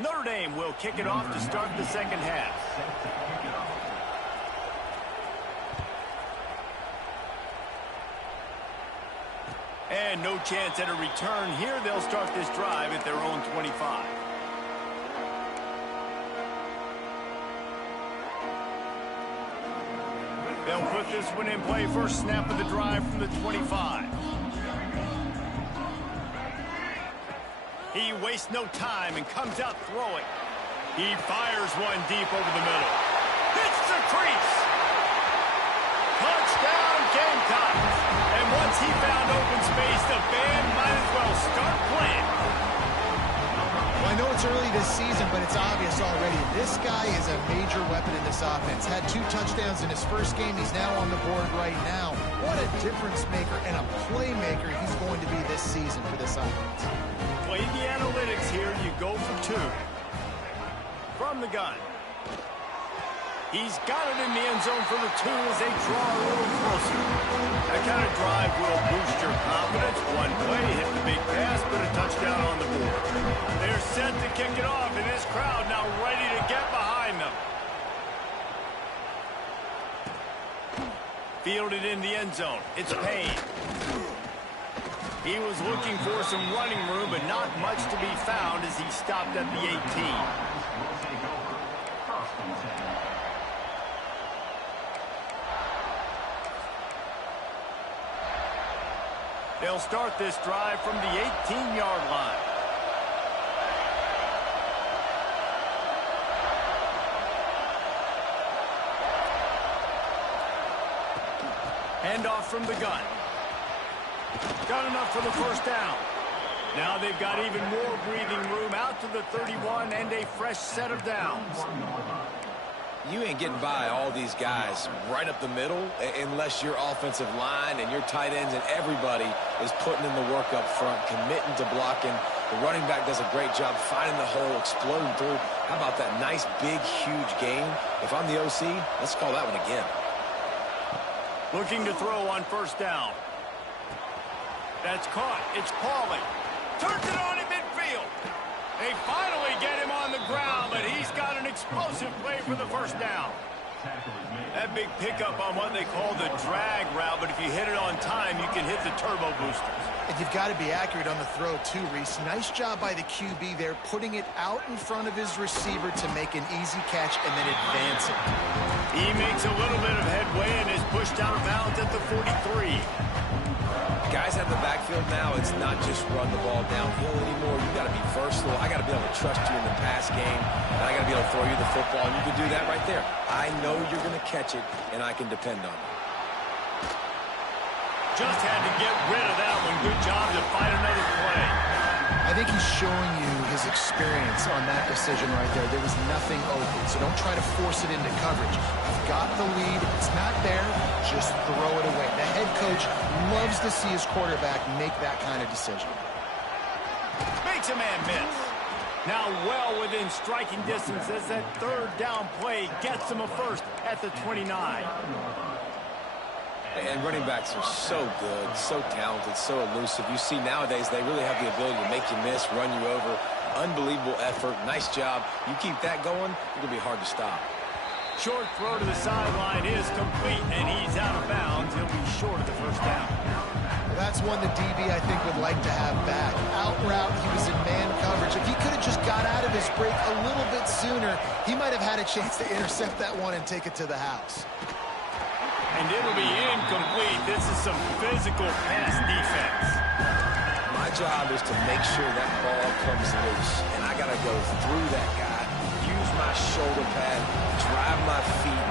Notre Dame will kick it off to start the second half. And no chance at a return here. They'll start this drive at their own 25. They'll put this one in play. First snap of the drive from the 25. He wastes no time and comes out throwing. He fires one deep over the middle. Hits the crease. Touchdown, Gamecocks. And once he found open space, the band might as well start playing. Well, I know it's early this season, but it's obvious already. This guy is a major weapon in this offense. Had 2 touchdowns in his first game. He's now on the board right now. What a difference maker and a playmaker he's going to be this season for this offense. Play the analytics here. You go for 2. From the gun. He's got it in the end zone for the 2 as they draw a little closer. That kind of drive will boost your confidence. One play, hit the big pass, but a touchdown on the board. They're set to kick it off, and this crowd now ready Fielded in the end zone. It's Payne. He was looking for some running room, but not much to be found as he stopped at the 18. They'll start this drive from the 18-yard line. Handoff from the gun. Got enough for the first down. Now they've got even more breathing room out to the 31 and a fresh set of downs. You ain't getting by all these guys right up the middle unless your offensive line and your tight ends and everybody is putting in the work up front, committing to blocking. The running back does a great job finding the hole, exploding through. How about that nice, big, huge gain? If I'm the OC, let's call that one again. Looking to throw on first down. That's caught. It's Pauly. Turns it on in midfield. They finally get him on the ground, but he's got an explosive play for the first down. That big pickup on what they call the drag route, but if you hit it on time, you can hit the turbo boosters. And you've got to be accurate on the throw, too, Reese. Nice job by the QB there, putting it out in front of his receiver to make an easy catch and then advance it. He makes a little bit of headway and is pushed out of bounds at the 43. Guys out of the backfield now, it's not just run the ball downhill anymore. You've got to be versatile. I got to be able to trust you in the pass game, and I got to be able to throw you the football, and you can do that right there. I know you're going to catch it, and I can depend on it. Just had to get rid of that one. Good job to find another play. I think he's showing you his experience on that decision right there. There was nothing open, so don't try to force it into coverage. You've got the lead. If it's not there, just throw it away. The head coach loves to see his quarterback make that kind of decision. Makes a man miss. Now well within striking distance as that third down play gets him a first at the 29. And running backs are so good, so talented, so elusive. You see nowadays they really have the ability to make you miss, run you over. Unbelievable effort. Nice job. You keep that going, it'll be hard to stop. Short throw to the sideline is complete, and he's out of bounds. He'll be short of the first down. Well, that's one the DB, I think, would like to have back. Out route, he was in man coverage. If he could have just got out of his break a little bit sooner, he might have had a chance to intercept that one and take it to the house. And it'll be incomplete. This is some physical pass defense. My job is to make sure that ball comes loose, and I got to go through that guy, use my shoulder pad, drive my feet,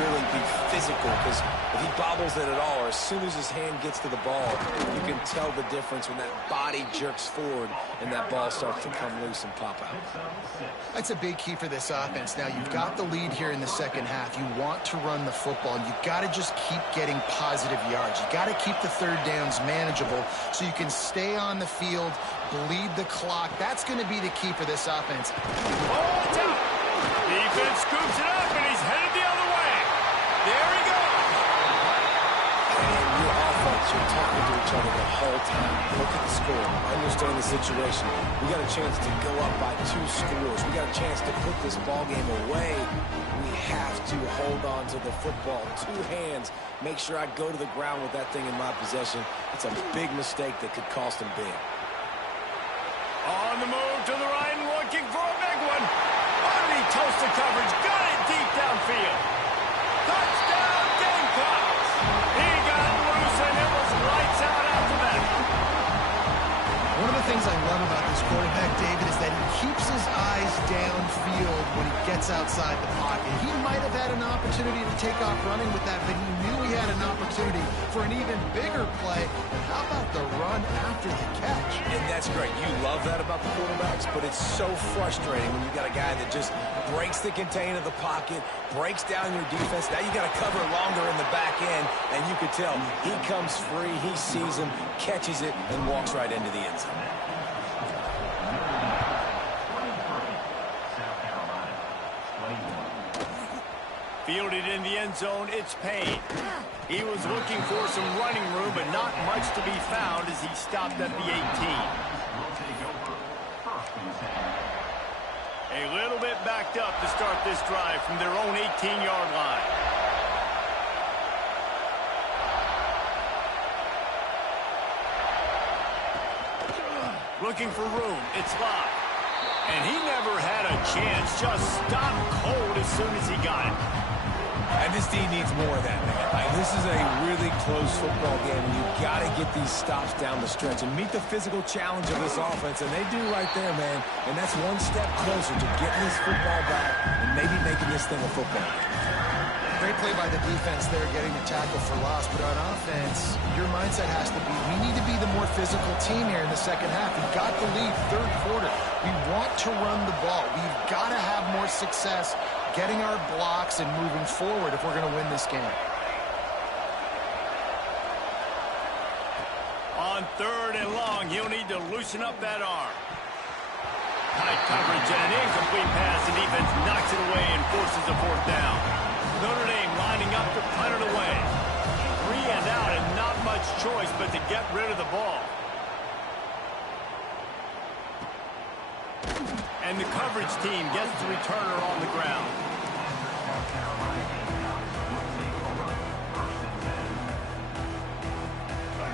really be physical, because if he bobbles it at all, or as soon as his hand gets to the ball, you can tell the difference when that body jerks forward and that ball starts to come loose and pop out. That's a big key for this offense. Now, you've got the lead here in the second half. You want to run the football, and you've got to just keep getting positive yards. You've got to keep the third downs manageable so you can stay on the field, bleed the clock. That's going to be the key for this offense. Oh, it's out. Defense scoops it up, and he's headed the other way. There he goes. And your offense, you're talking to each other the whole time. Look at the score. Understand the situation. We got a chance to go up by 2 scores. We got a chance to put this ball game away. We have to hold on to the football. 2 hands. Make sure I go to the ground with that thing in my possession. It's a big mistake that could cost them big. On the move to the right and looking for a big one. Underneath toasted coverage. Got it deep downfield. Touchdown Gamecocks. He got loose and it was lights out after that. One of the things I love about this quarterback, David, is that he keeps his eyes downfield when he gets outside the pocket. He might have had an opportunity to take off running with that, but he knew he had an opportunity for an even bigger play. And how about the run after the catch? And that's great. You love that about the quarterbacks, but it's so frustrating when you got a guy that just breaks the contain of the pocket, breaks down your defense. Now you got to cover longer in the back end, and you could tell he comes free, he sees him, catches it, and walks right into the end zone. Fielded in the end zone, it's Payne. He was looking for some running room, but not much to be found as he stopped at the 18. A little bit backed up to start this drive from their own 18-yard line. Looking for room. It's Love. And he never had a chance. Just stopped cold as soon as he got it. And this D needs more of that, man. This is a really close football game, and you've got to get these stops down the stretch and meet the physical challenge of this offense, and they do right there, man. And that's one step closer to getting this football back and maybe making this thing a football game. Great play by the defense there, getting the tackle for loss. But on offense, your mindset has to be, we need to be the more physical team here in the second half. We got the lead, third quarter. We want to run the ball. We've got to have more success getting our blocks and moving forward if we're going to win this game. On third and long, he'll need to loosen up that arm. Tight coverage and an incomplete pass. The defense knocks it away and forces a fourth down. Notre Dame lining up to punt it away. 3 and out and not much choice but to get rid of the ball. And the coverage team gets the returner on the ground.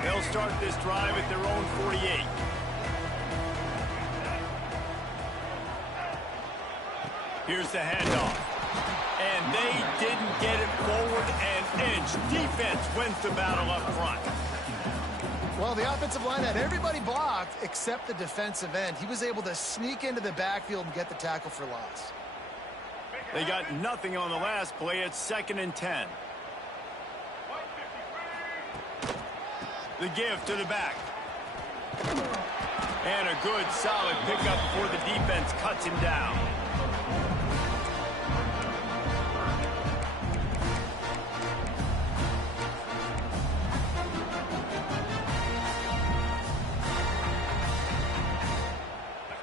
They'll start this drive at their own 48. Here's the handoff. And they didn't get it forward an inch. Defense wins the battle up front. Well, the offensive line had everybody blocked except the defensive end. He was able to sneak into the backfield and get the tackle for loss. They got nothing on the last play. It's 2nd and 10. The give to the back. And a good, solid pickup before the defense cuts him down.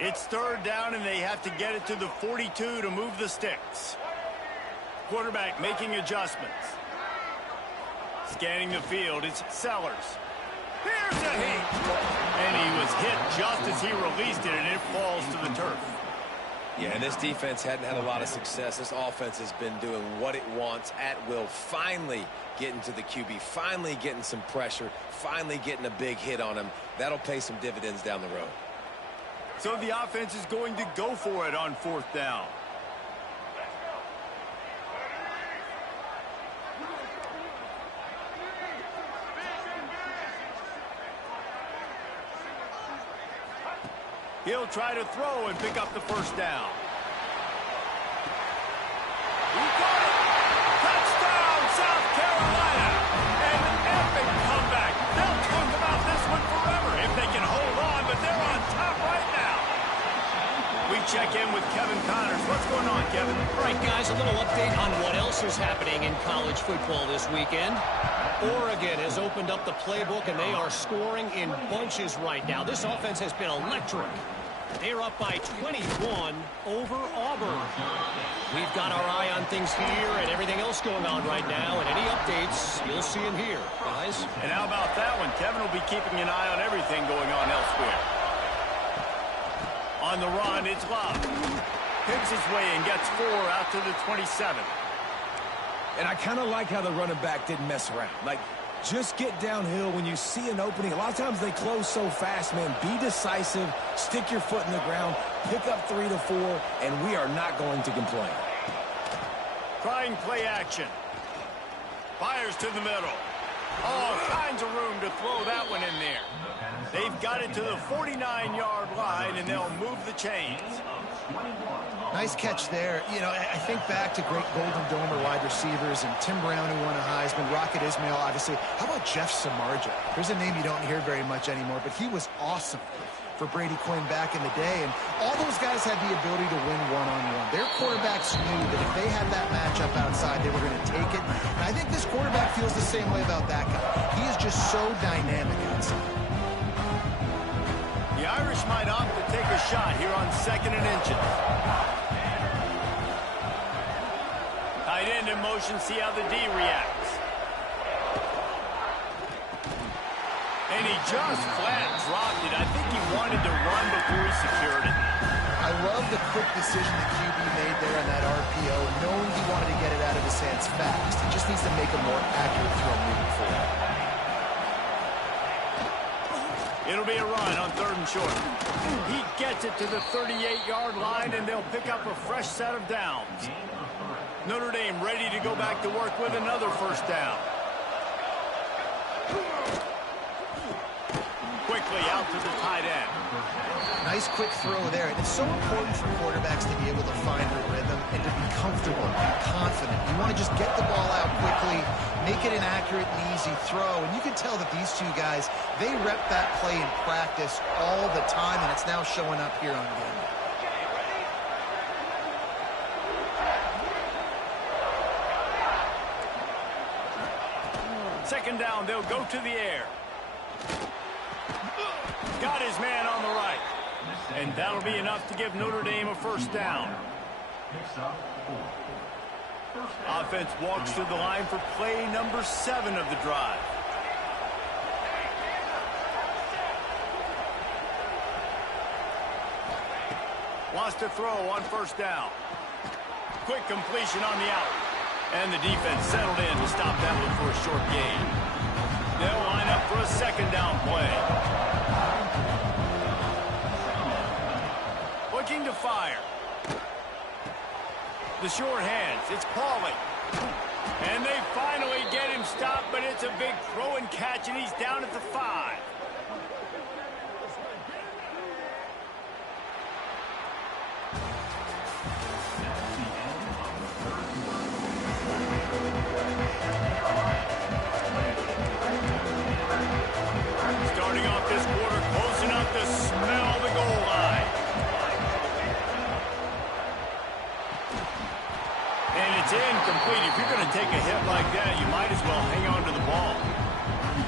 It's third down, and they have to get it to the 42 to move the sticks. Quarterback making adjustments. Scanning the field, it's Sellers. Here's a hit. And he was hit just as he released it, and it falls to the turf. Yeah, and this defense hadn't had a lot of success. This offense has been doing what it wants at will. Finally getting to the QB, finally getting some pressure, finally getting a big hit on him. That'll pay some dividends down the road. So the offense is going to go for it on 4th down. He'll try to throw and pick up the first down. He got it! Touchdown, South Carolina! And an epic comeback. They'll talk about this one forever if they can hold on, but they're on top right now. We check in with Kevin Connors. What's going on, Kevin? All right, guys, a little update on what else is happening in college football this weekend. Oregon has opened up the playbook, and they are scoring in bunches right now. This offense has been electric. They're up by 21 over Auburn. We've got our eye on things here and everything else going on right now, and any updates, you'll see them here, guys. And how about that one? Kevin will be keeping an eye on everything going on elsewhere. On the run, it's Love. Picks his way and gets 4 out to the 27. And I kind of like how the running back didn't mess around. Like, just get downhill when you see an opening. A lot of times they close so fast, man. Be decisive, stick your foot in the ground, pick up 3 to 4, and we are not going to complain. Trying play action. Fires to the middle. All kinds of room to throw that one in there. They've got it to the 49-yard line, and they'll move the chains. Nice catch there. You know, I think back to great Golden Domer wide receivers and Tim Brown, who won a Heisman, Rocket Ismail, obviously. How about Jeff Samardzija? There's a name you don't hear very much anymore, but he was awesome for Brady Quinn back in the day. And all those guys had the ability to win one-on-one. Their quarterbacks knew that if they had that matchup outside, they were going to take it. And I think this quarterback feels the same way about that guy. He is just so dynamic outside. The Irish might opt to take a shot here on 2nd and inches. Tight end in motion, see how the D reacts. And he just flat dropped it. I think he wanted to run before he secured it. I love the quick decision the QB made there on that RPO, knowing he wanted to get it out of his hands fast. He just needs to make a more accurate throw moving forward. It'll be a run on 3rd and short. He gets it to the 38-yard line, and they'll pick up a fresh set of downs. Notre Dame ready to go back to work with another 1st down. Quickly out to the tight end. Nice quick throw there. And it's so important for quarterbacks to be able to find their rhythm and to be comfortable and confident. You want to just get the ball out quickly, make it an accurate and easy throw. And you can tell that these two guys, they rep that play in practice all the time, and it's now showing up here on game. 2nd down, they'll go to the air. Got his man on the right. And that'll be enough to give Notre Dame a 1st down. Offense walks to the line for play number 7 of the drive. Wants to throw on 1st down. Quick completion on the out. And the defense settled in to stop that one for a short gain. They'll line up for a 2nd down play. Looking to fire. The short hands. It's Pauly. And they finally get him stopped, but it's a big throw and catch, and he's down at the 5. Starting off this quarter, close enough to smell the goal line. And it's incomplete. If you're going to take a hit like that, you might as well hang on to the ball.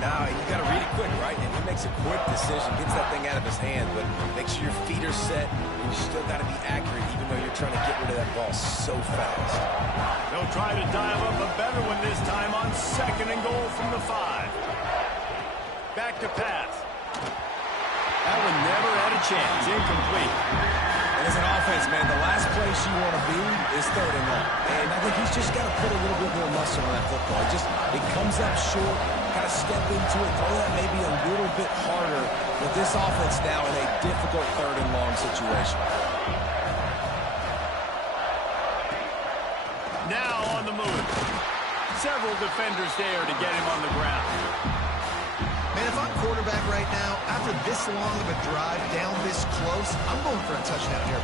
Now, you got to read it quick, right? And he makes a quick decision, gets that thing out of his hand, but make sure your feet are set, and you still got to be accurate, even though you're trying to get rid of that ball so fast. They'll try to dial up a better one this time on 2nd and goal from the 5. Back to pass. That one never had a chance. Incomplete. And as an offense, man, the last place you want to be is 3rd and long. And I think he's just got to put a little bit more muscle on that football. It comes up short, got to step into it, throw that maybe a little bit harder with this offense now in a difficult 3rd and long situation. Now on the move. Several defenders there to get him on the ground. Man, if I'm quarterback right now, after this long of a drive down this close, I'm going for a touchdown here.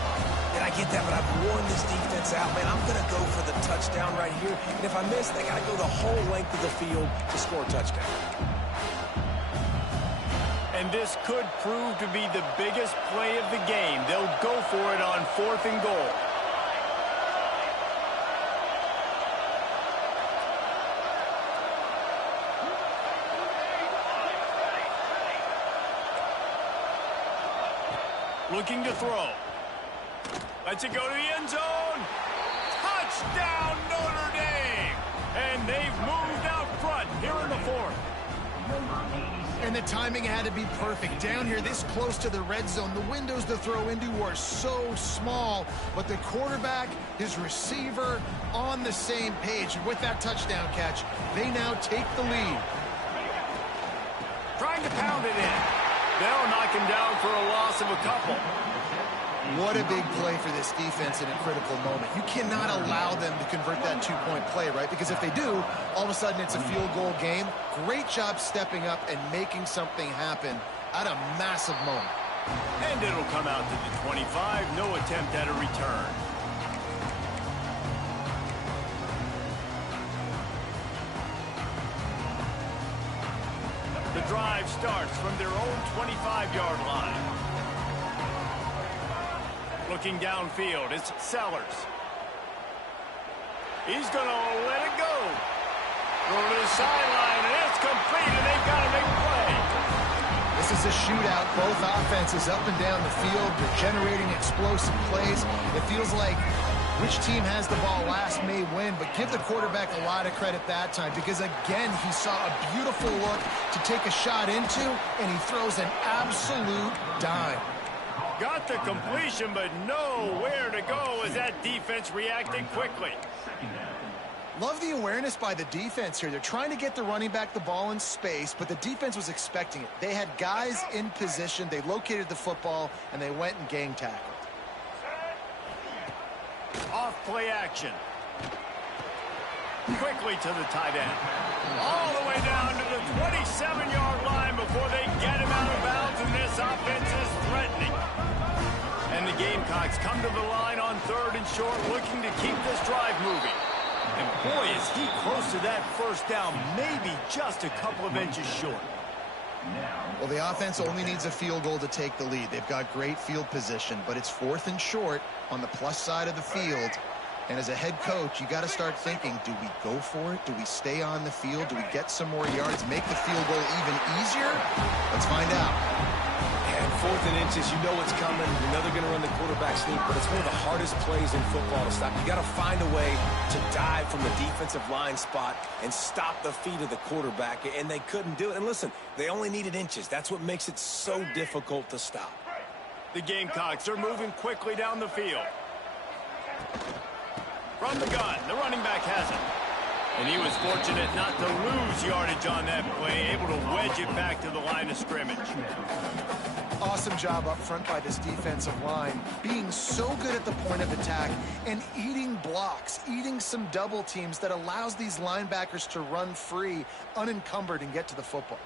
And I get that, but I've worn this defense out, man. I'm going to go for the touchdown right here. And if I miss, they got to go the whole length of the field to score a touchdown. And this could prove to be the biggest play of the game. They'll go for it on 4th and goal. Looking to throw. Lets it go to the end zone. Touchdown, Notre Dame! And they've moved out front here in the 4th. And the timing had to be perfect. Down here, this close to the red zone, the windows to throw into are so small, but the quarterback, his receiver, on the same page. With that touchdown catch, they now take the lead. Trying to pound it in. They'll knock him down for a loss of a couple. What a big play for this defense in a critical moment. You cannot allow them to convert that 2-point play, right? Because if they do, all of a sudden it's a field goal game. Great job stepping up and making something happen at a massive moment. And it'll come out to the 25. No attempt at a return. The drive starts from their own 25-yard line. Looking downfield, it's Sellers. He's going to let it go. Go to the sideline, and it's complete, and they've got a big play. This is a shootout. Both offenses up and down the field. They're generating explosive plays. It feels like which team has the ball last may win, but give the quarterback a lot of credit that time because, again, he saw a beautiful look to take a shot into, and he throws an absolute dime. Got the completion, but nowhere to go as that defense reacted quickly. Love the awareness by the defense here. They're trying to get the running back the ball in space, but the defense was expecting it. They had guys in position. They located the football, and they went and gang tackled. Off play action. Quickly to the tight end. All the way down to the 27-yard line before they get him out of bounds, and this offense is threatening. And the Gamecocks come to the line on 3rd and short, looking to keep this drive moving. And boy, is he close to that first down, maybe just a couple of inches short. Well, the offense only needs a field goal to take the lead. They've got great field position, but it's 4th and short on the plus side of the field. And as a head coach, you got to start thinking, do we go for it? Do we stay on the field? Do we get some more yards, make the field goal even easier? Let's find out. And 4th and inches, you know what's coming. You know they're going to run the quarterback sneak, but it's one of the hardest plays in football to stop. You got to find a way to dive from the defensive line spot and stop the feet of the quarterback, and they couldn't do it. And listen, they only needed inches. That's what makes it so difficult to stop. The Gamecocks are moving quickly down the field. From the gun, the running back has it. And he was fortunate not to lose yardage on that play, able to wedge it back to the line of scrimmage. Awesome job up front by this defensive line, being so good at the point of attack and eating blocks, eating some double teams that allows these linebackers to run free, unencumbered, and get to the football.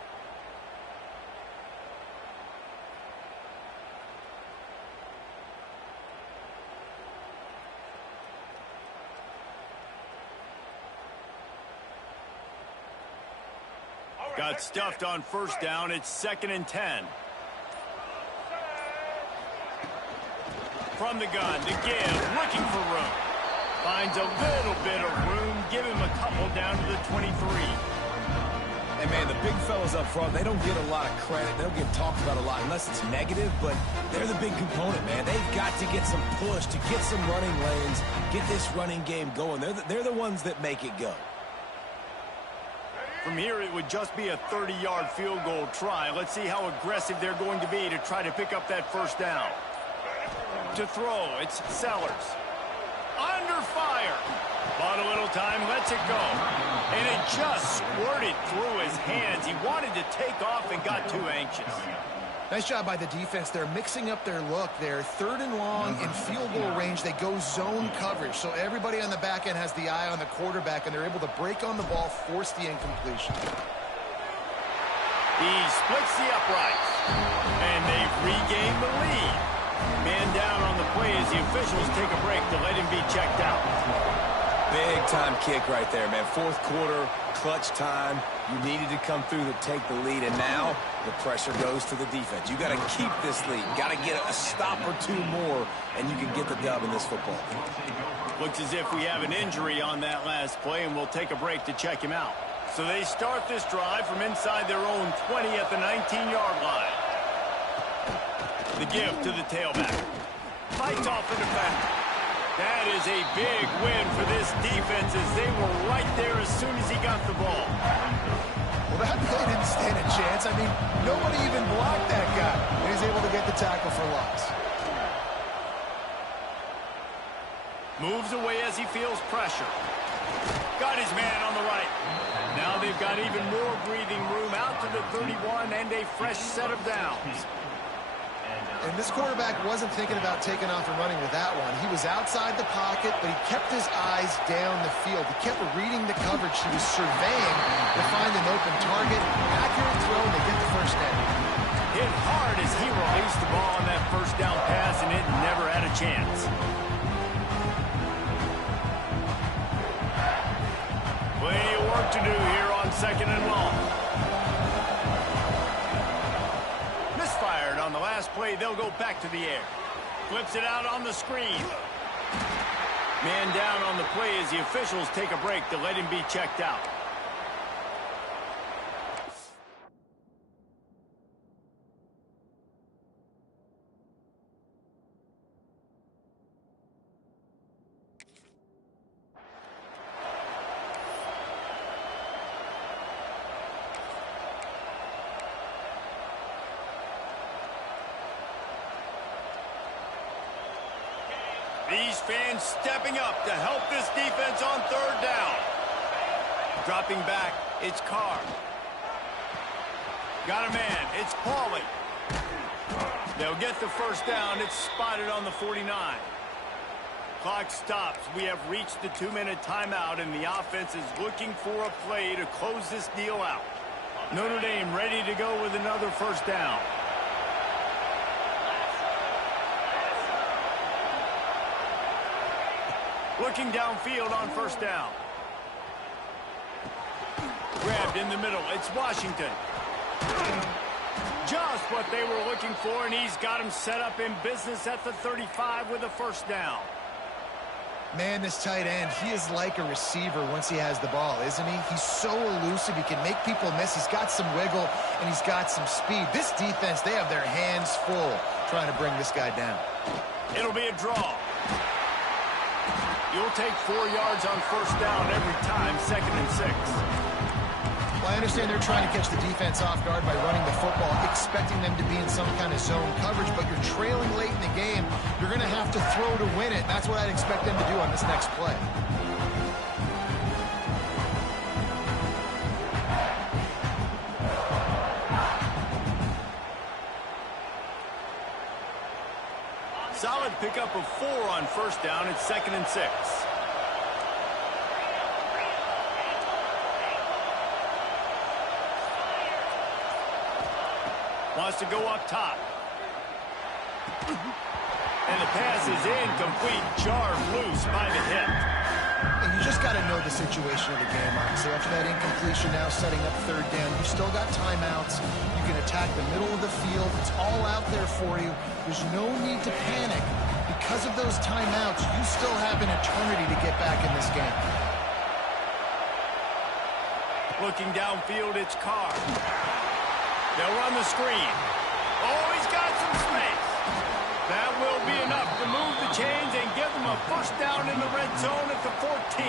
Got stuffed on first down. It's 2nd and 10. From the gun, to give, looking for room. Finds a little bit of room. Give him a couple down to the 23. Hey, man, the big fellas up front, they don't get a lot of credit. They don't get talked about a lot unless it's negative, but they're the big component, man. They've got to get some push, to get some running lanes, get this running game going. They're the ones that make it go. From here, it would just be a 30-yard field goal try. Let's see how aggressive they're going to be to try to pick up that first down. To throw, it's Sellers. Under fire. Bought a little time, lets it go. And it just squirted through his hands. He wanted to take off and got too anxious. Nice job by the defense. They're mixing up their look. They're 3rd and long in field goal range. They go zone coverage. So everybody on the back end has the eye on the quarterback, and they're able to break on the ball, force the incompletion. He splits the uprights. And they've regained the lead. Man down on the play as the officials take a break to let him be checked out. Big time kick right there, man. 4th quarter, clutch time. You needed to come through to take the lead, and now the pressure goes to the defense. You got to keep this lead. Got to get a stop or two more, and you can get the dub in this football. Looks as if we have an injury on that last play, and we'll take a break to check him out. So they start this drive from inside their own 20 at the 19-yard line. The give to the tailback. Fights off the defender. That is a big win for this defense as they were right there as soon as he got the ball. Well, that play didn't stand a chance. I mean, nobody even blocked that guy. And he's able to get the tackle for loss. Moves away as he feels pressure. Got his man on the right. Now they've got even more breathing room out to the 31 and a fresh set of downs. And this quarterback wasn't thinking about taking off and running with that one. He was outside the pocket, but he kept his eyes down the field. He kept reading the coverage. He was surveying to find an open target. Accurate throw, and they get the first down. Hit hard as he released the ball on that first down pass, and it never had a chance. Plenty of work to do here on 2nd and long. Misfired on the last play. They'll go back to the air. Flips it out on the screen. Man down on the play as the officials take a break to let him be checked out. These fans stepping up to help this defense on 3rd down. Dropping back, it's Carr. Got a man, it's Pauly. They'll get the first down. It's spotted on the 49. Clock stops. We have reached the 2-minute timeout, and the offense is looking for a play to close this deal out. Notre Dame ready to go with another first down. Looking downfield on first down. Grabbed in the middle. It's Washington. Just what they were looking for, and he's got him set up in business at the 35 with a first down. Man, this tight end, he is like a receiver once he has the ball, isn't he? He's so elusive. He can make people miss. He's got some wiggle, and he's got some speed. This defense, they have their hands full trying to bring this guy down. It'll be a draw. You'll take 4 yards on first down every time, 2nd and 6. Well, I understand they're trying to catch the defense off guard by running the football, expecting them to be in some kind of zone coverage, but you're trailing late in the game. You're going to have to throw to win it. That's what I'd expect them to do on this next play. Solid pickup of 4 on first down. It's 2nd and 6. Wants to go up top. And the pass is incomplete. Jarred loose by the hip. And you just got to know the situation of the game, honestly. After that incompletion now setting up third down, you've still got timeouts. You can attack the middle of the field. It's all out there for you. There's no need to panic. Because of those timeouts, you still have an eternity to get back in this game. Looking downfield, it's Carr. They'll run the screen. Oh, he's got some space. That will be enough to move the chains and give them a first down in the red zone at the 14.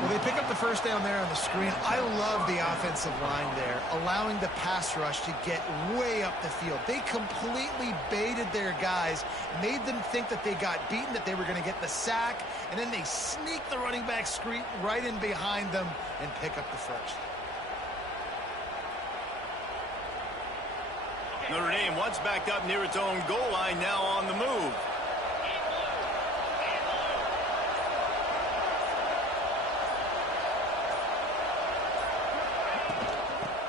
Well, they pick up the first down there on the screen. I love the offensive line there, allowing the pass rush to get way up the field. They completely baited their guys, made them think that they got beaten, that they were going to get the sack, and then they sneak the running back screen right in behind them and pick up the first. Notre Dame once backed up near its own goal line, now on the move.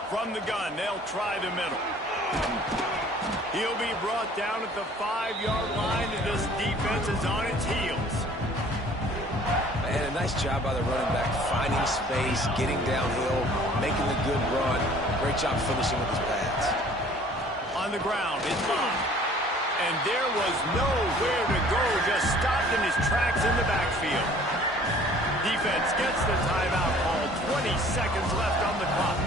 From the gun, they'll try the middle. He'll be brought down at the 5-yard line, and this defense is on its heels. Man, a nice job by the running back, finding space, getting downhill, making the good run. Great job finishing with his pads. On the ground, it's Bob. And there was nowhere to go, just stopped in his tracks in the backfield. Defense gets the timeout call. 20 seconds left on the clock.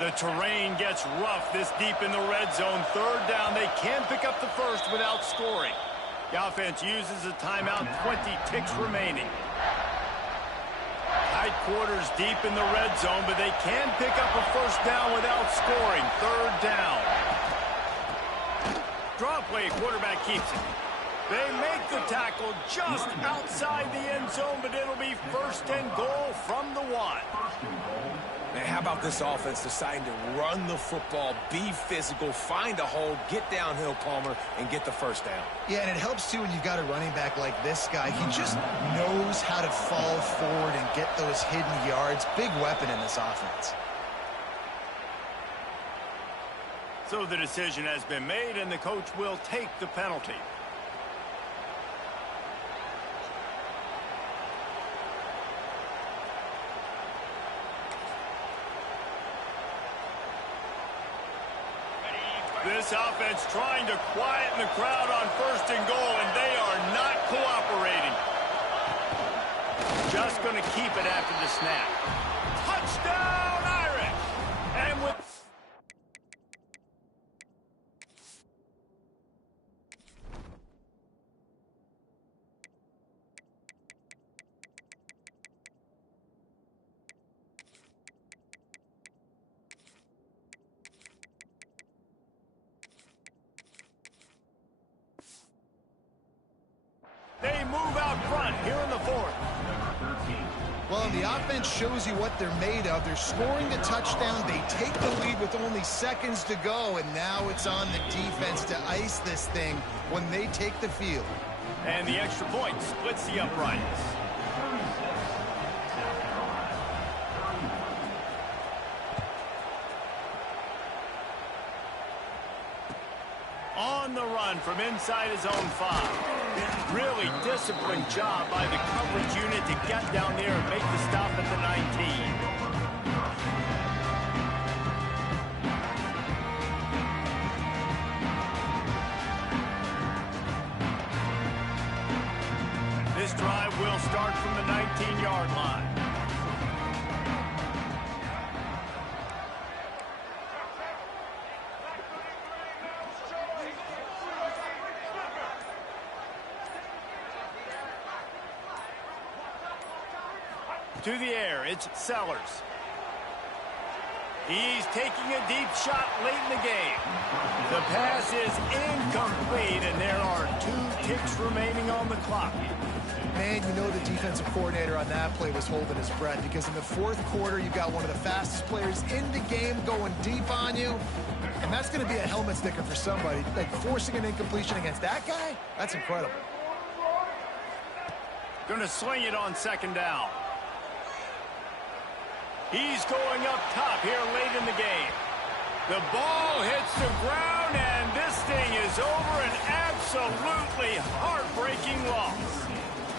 The terrain gets rough this deep in the red zone. Third down, they can pick up the first without scoring. The offense uses a timeout, 20 ticks remaining. Tight quarters deep in the red zone, but they can pick up a first down without scoring. Third down. Draw play, quarterback keeps it. They make the tackle just outside the end zone, but it'll be first and goal from the 1. Man, how about this offense deciding to run the football, be physical, find a hole, get downhill, Palmer, and get the first down? Yeah, and it helps, too, when you've got a running back like this guy. He just knows how to fall forward and get those hidden yards. Big weapon in this offense. So the decision has been made, and the coach will take the penalty. This offense trying to quieten the crowd on first and goal, and they are not cooperating. Just going to keep it after the snap. Touchdown, Irish! And with... move out front here in the fourth. Well, the offense shows you what they're made of. They're scoring the touchdown. They take the lead with only seconds to go, and now it's on the defense to ice this thing when they take the field. And the extra point splits the uprights. On the run from inside his own 5. Really disciplined job by the coverage unit to get down there and make the stop at the 19. This drive will start from the 19-yard line. To the air, it's Sellers. He's taking a deep shot late in the game. The pass is incomplete, and there are 2 ticks remaining on the clock. Man, you know the defensive coordinator on that play was holding his breath, because in the fourth quarter, you've got one of the fastest players in the game going deep on you, and that's going to be a helmet sticker for somebody. Like, forcing an incompletion against that guy, that's incredible. Going to sling it on second down. He's going up top here late in the game. The ball hits the ground, and this thing is over. An absolutely heartbreaking loss.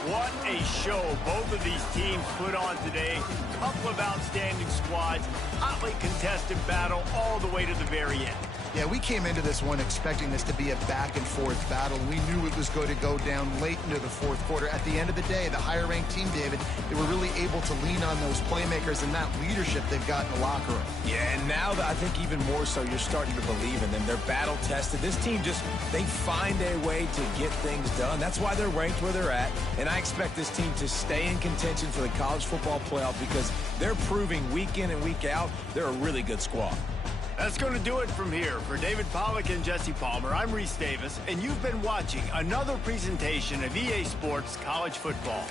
What a show both of these teams put on today. Couple of outstanding squads. Hotly contested battle all the way to the very end. Yeah, we came into this one expecting this to be a back-and-forth battle. We knew it was going to go down late into the fourth quarter. At the end of the day, the higher-ranked team, David, they were really able to lean on those playmakers and that leadership they've got in the locker room. Yeah, and now I think even more so, you're starting to believe in them. They're battle-tested. This team they find a way to get things done. That's why they're ranked where they're at. And I expect this team to stay in contention for the college football playoff because they're proving week in and week out they're a really good squad. That's going to do it from here. For David Pollack and Jesse Palmer, I'm Reese Davis, and you've been watching another presentation of EA Sports College Football.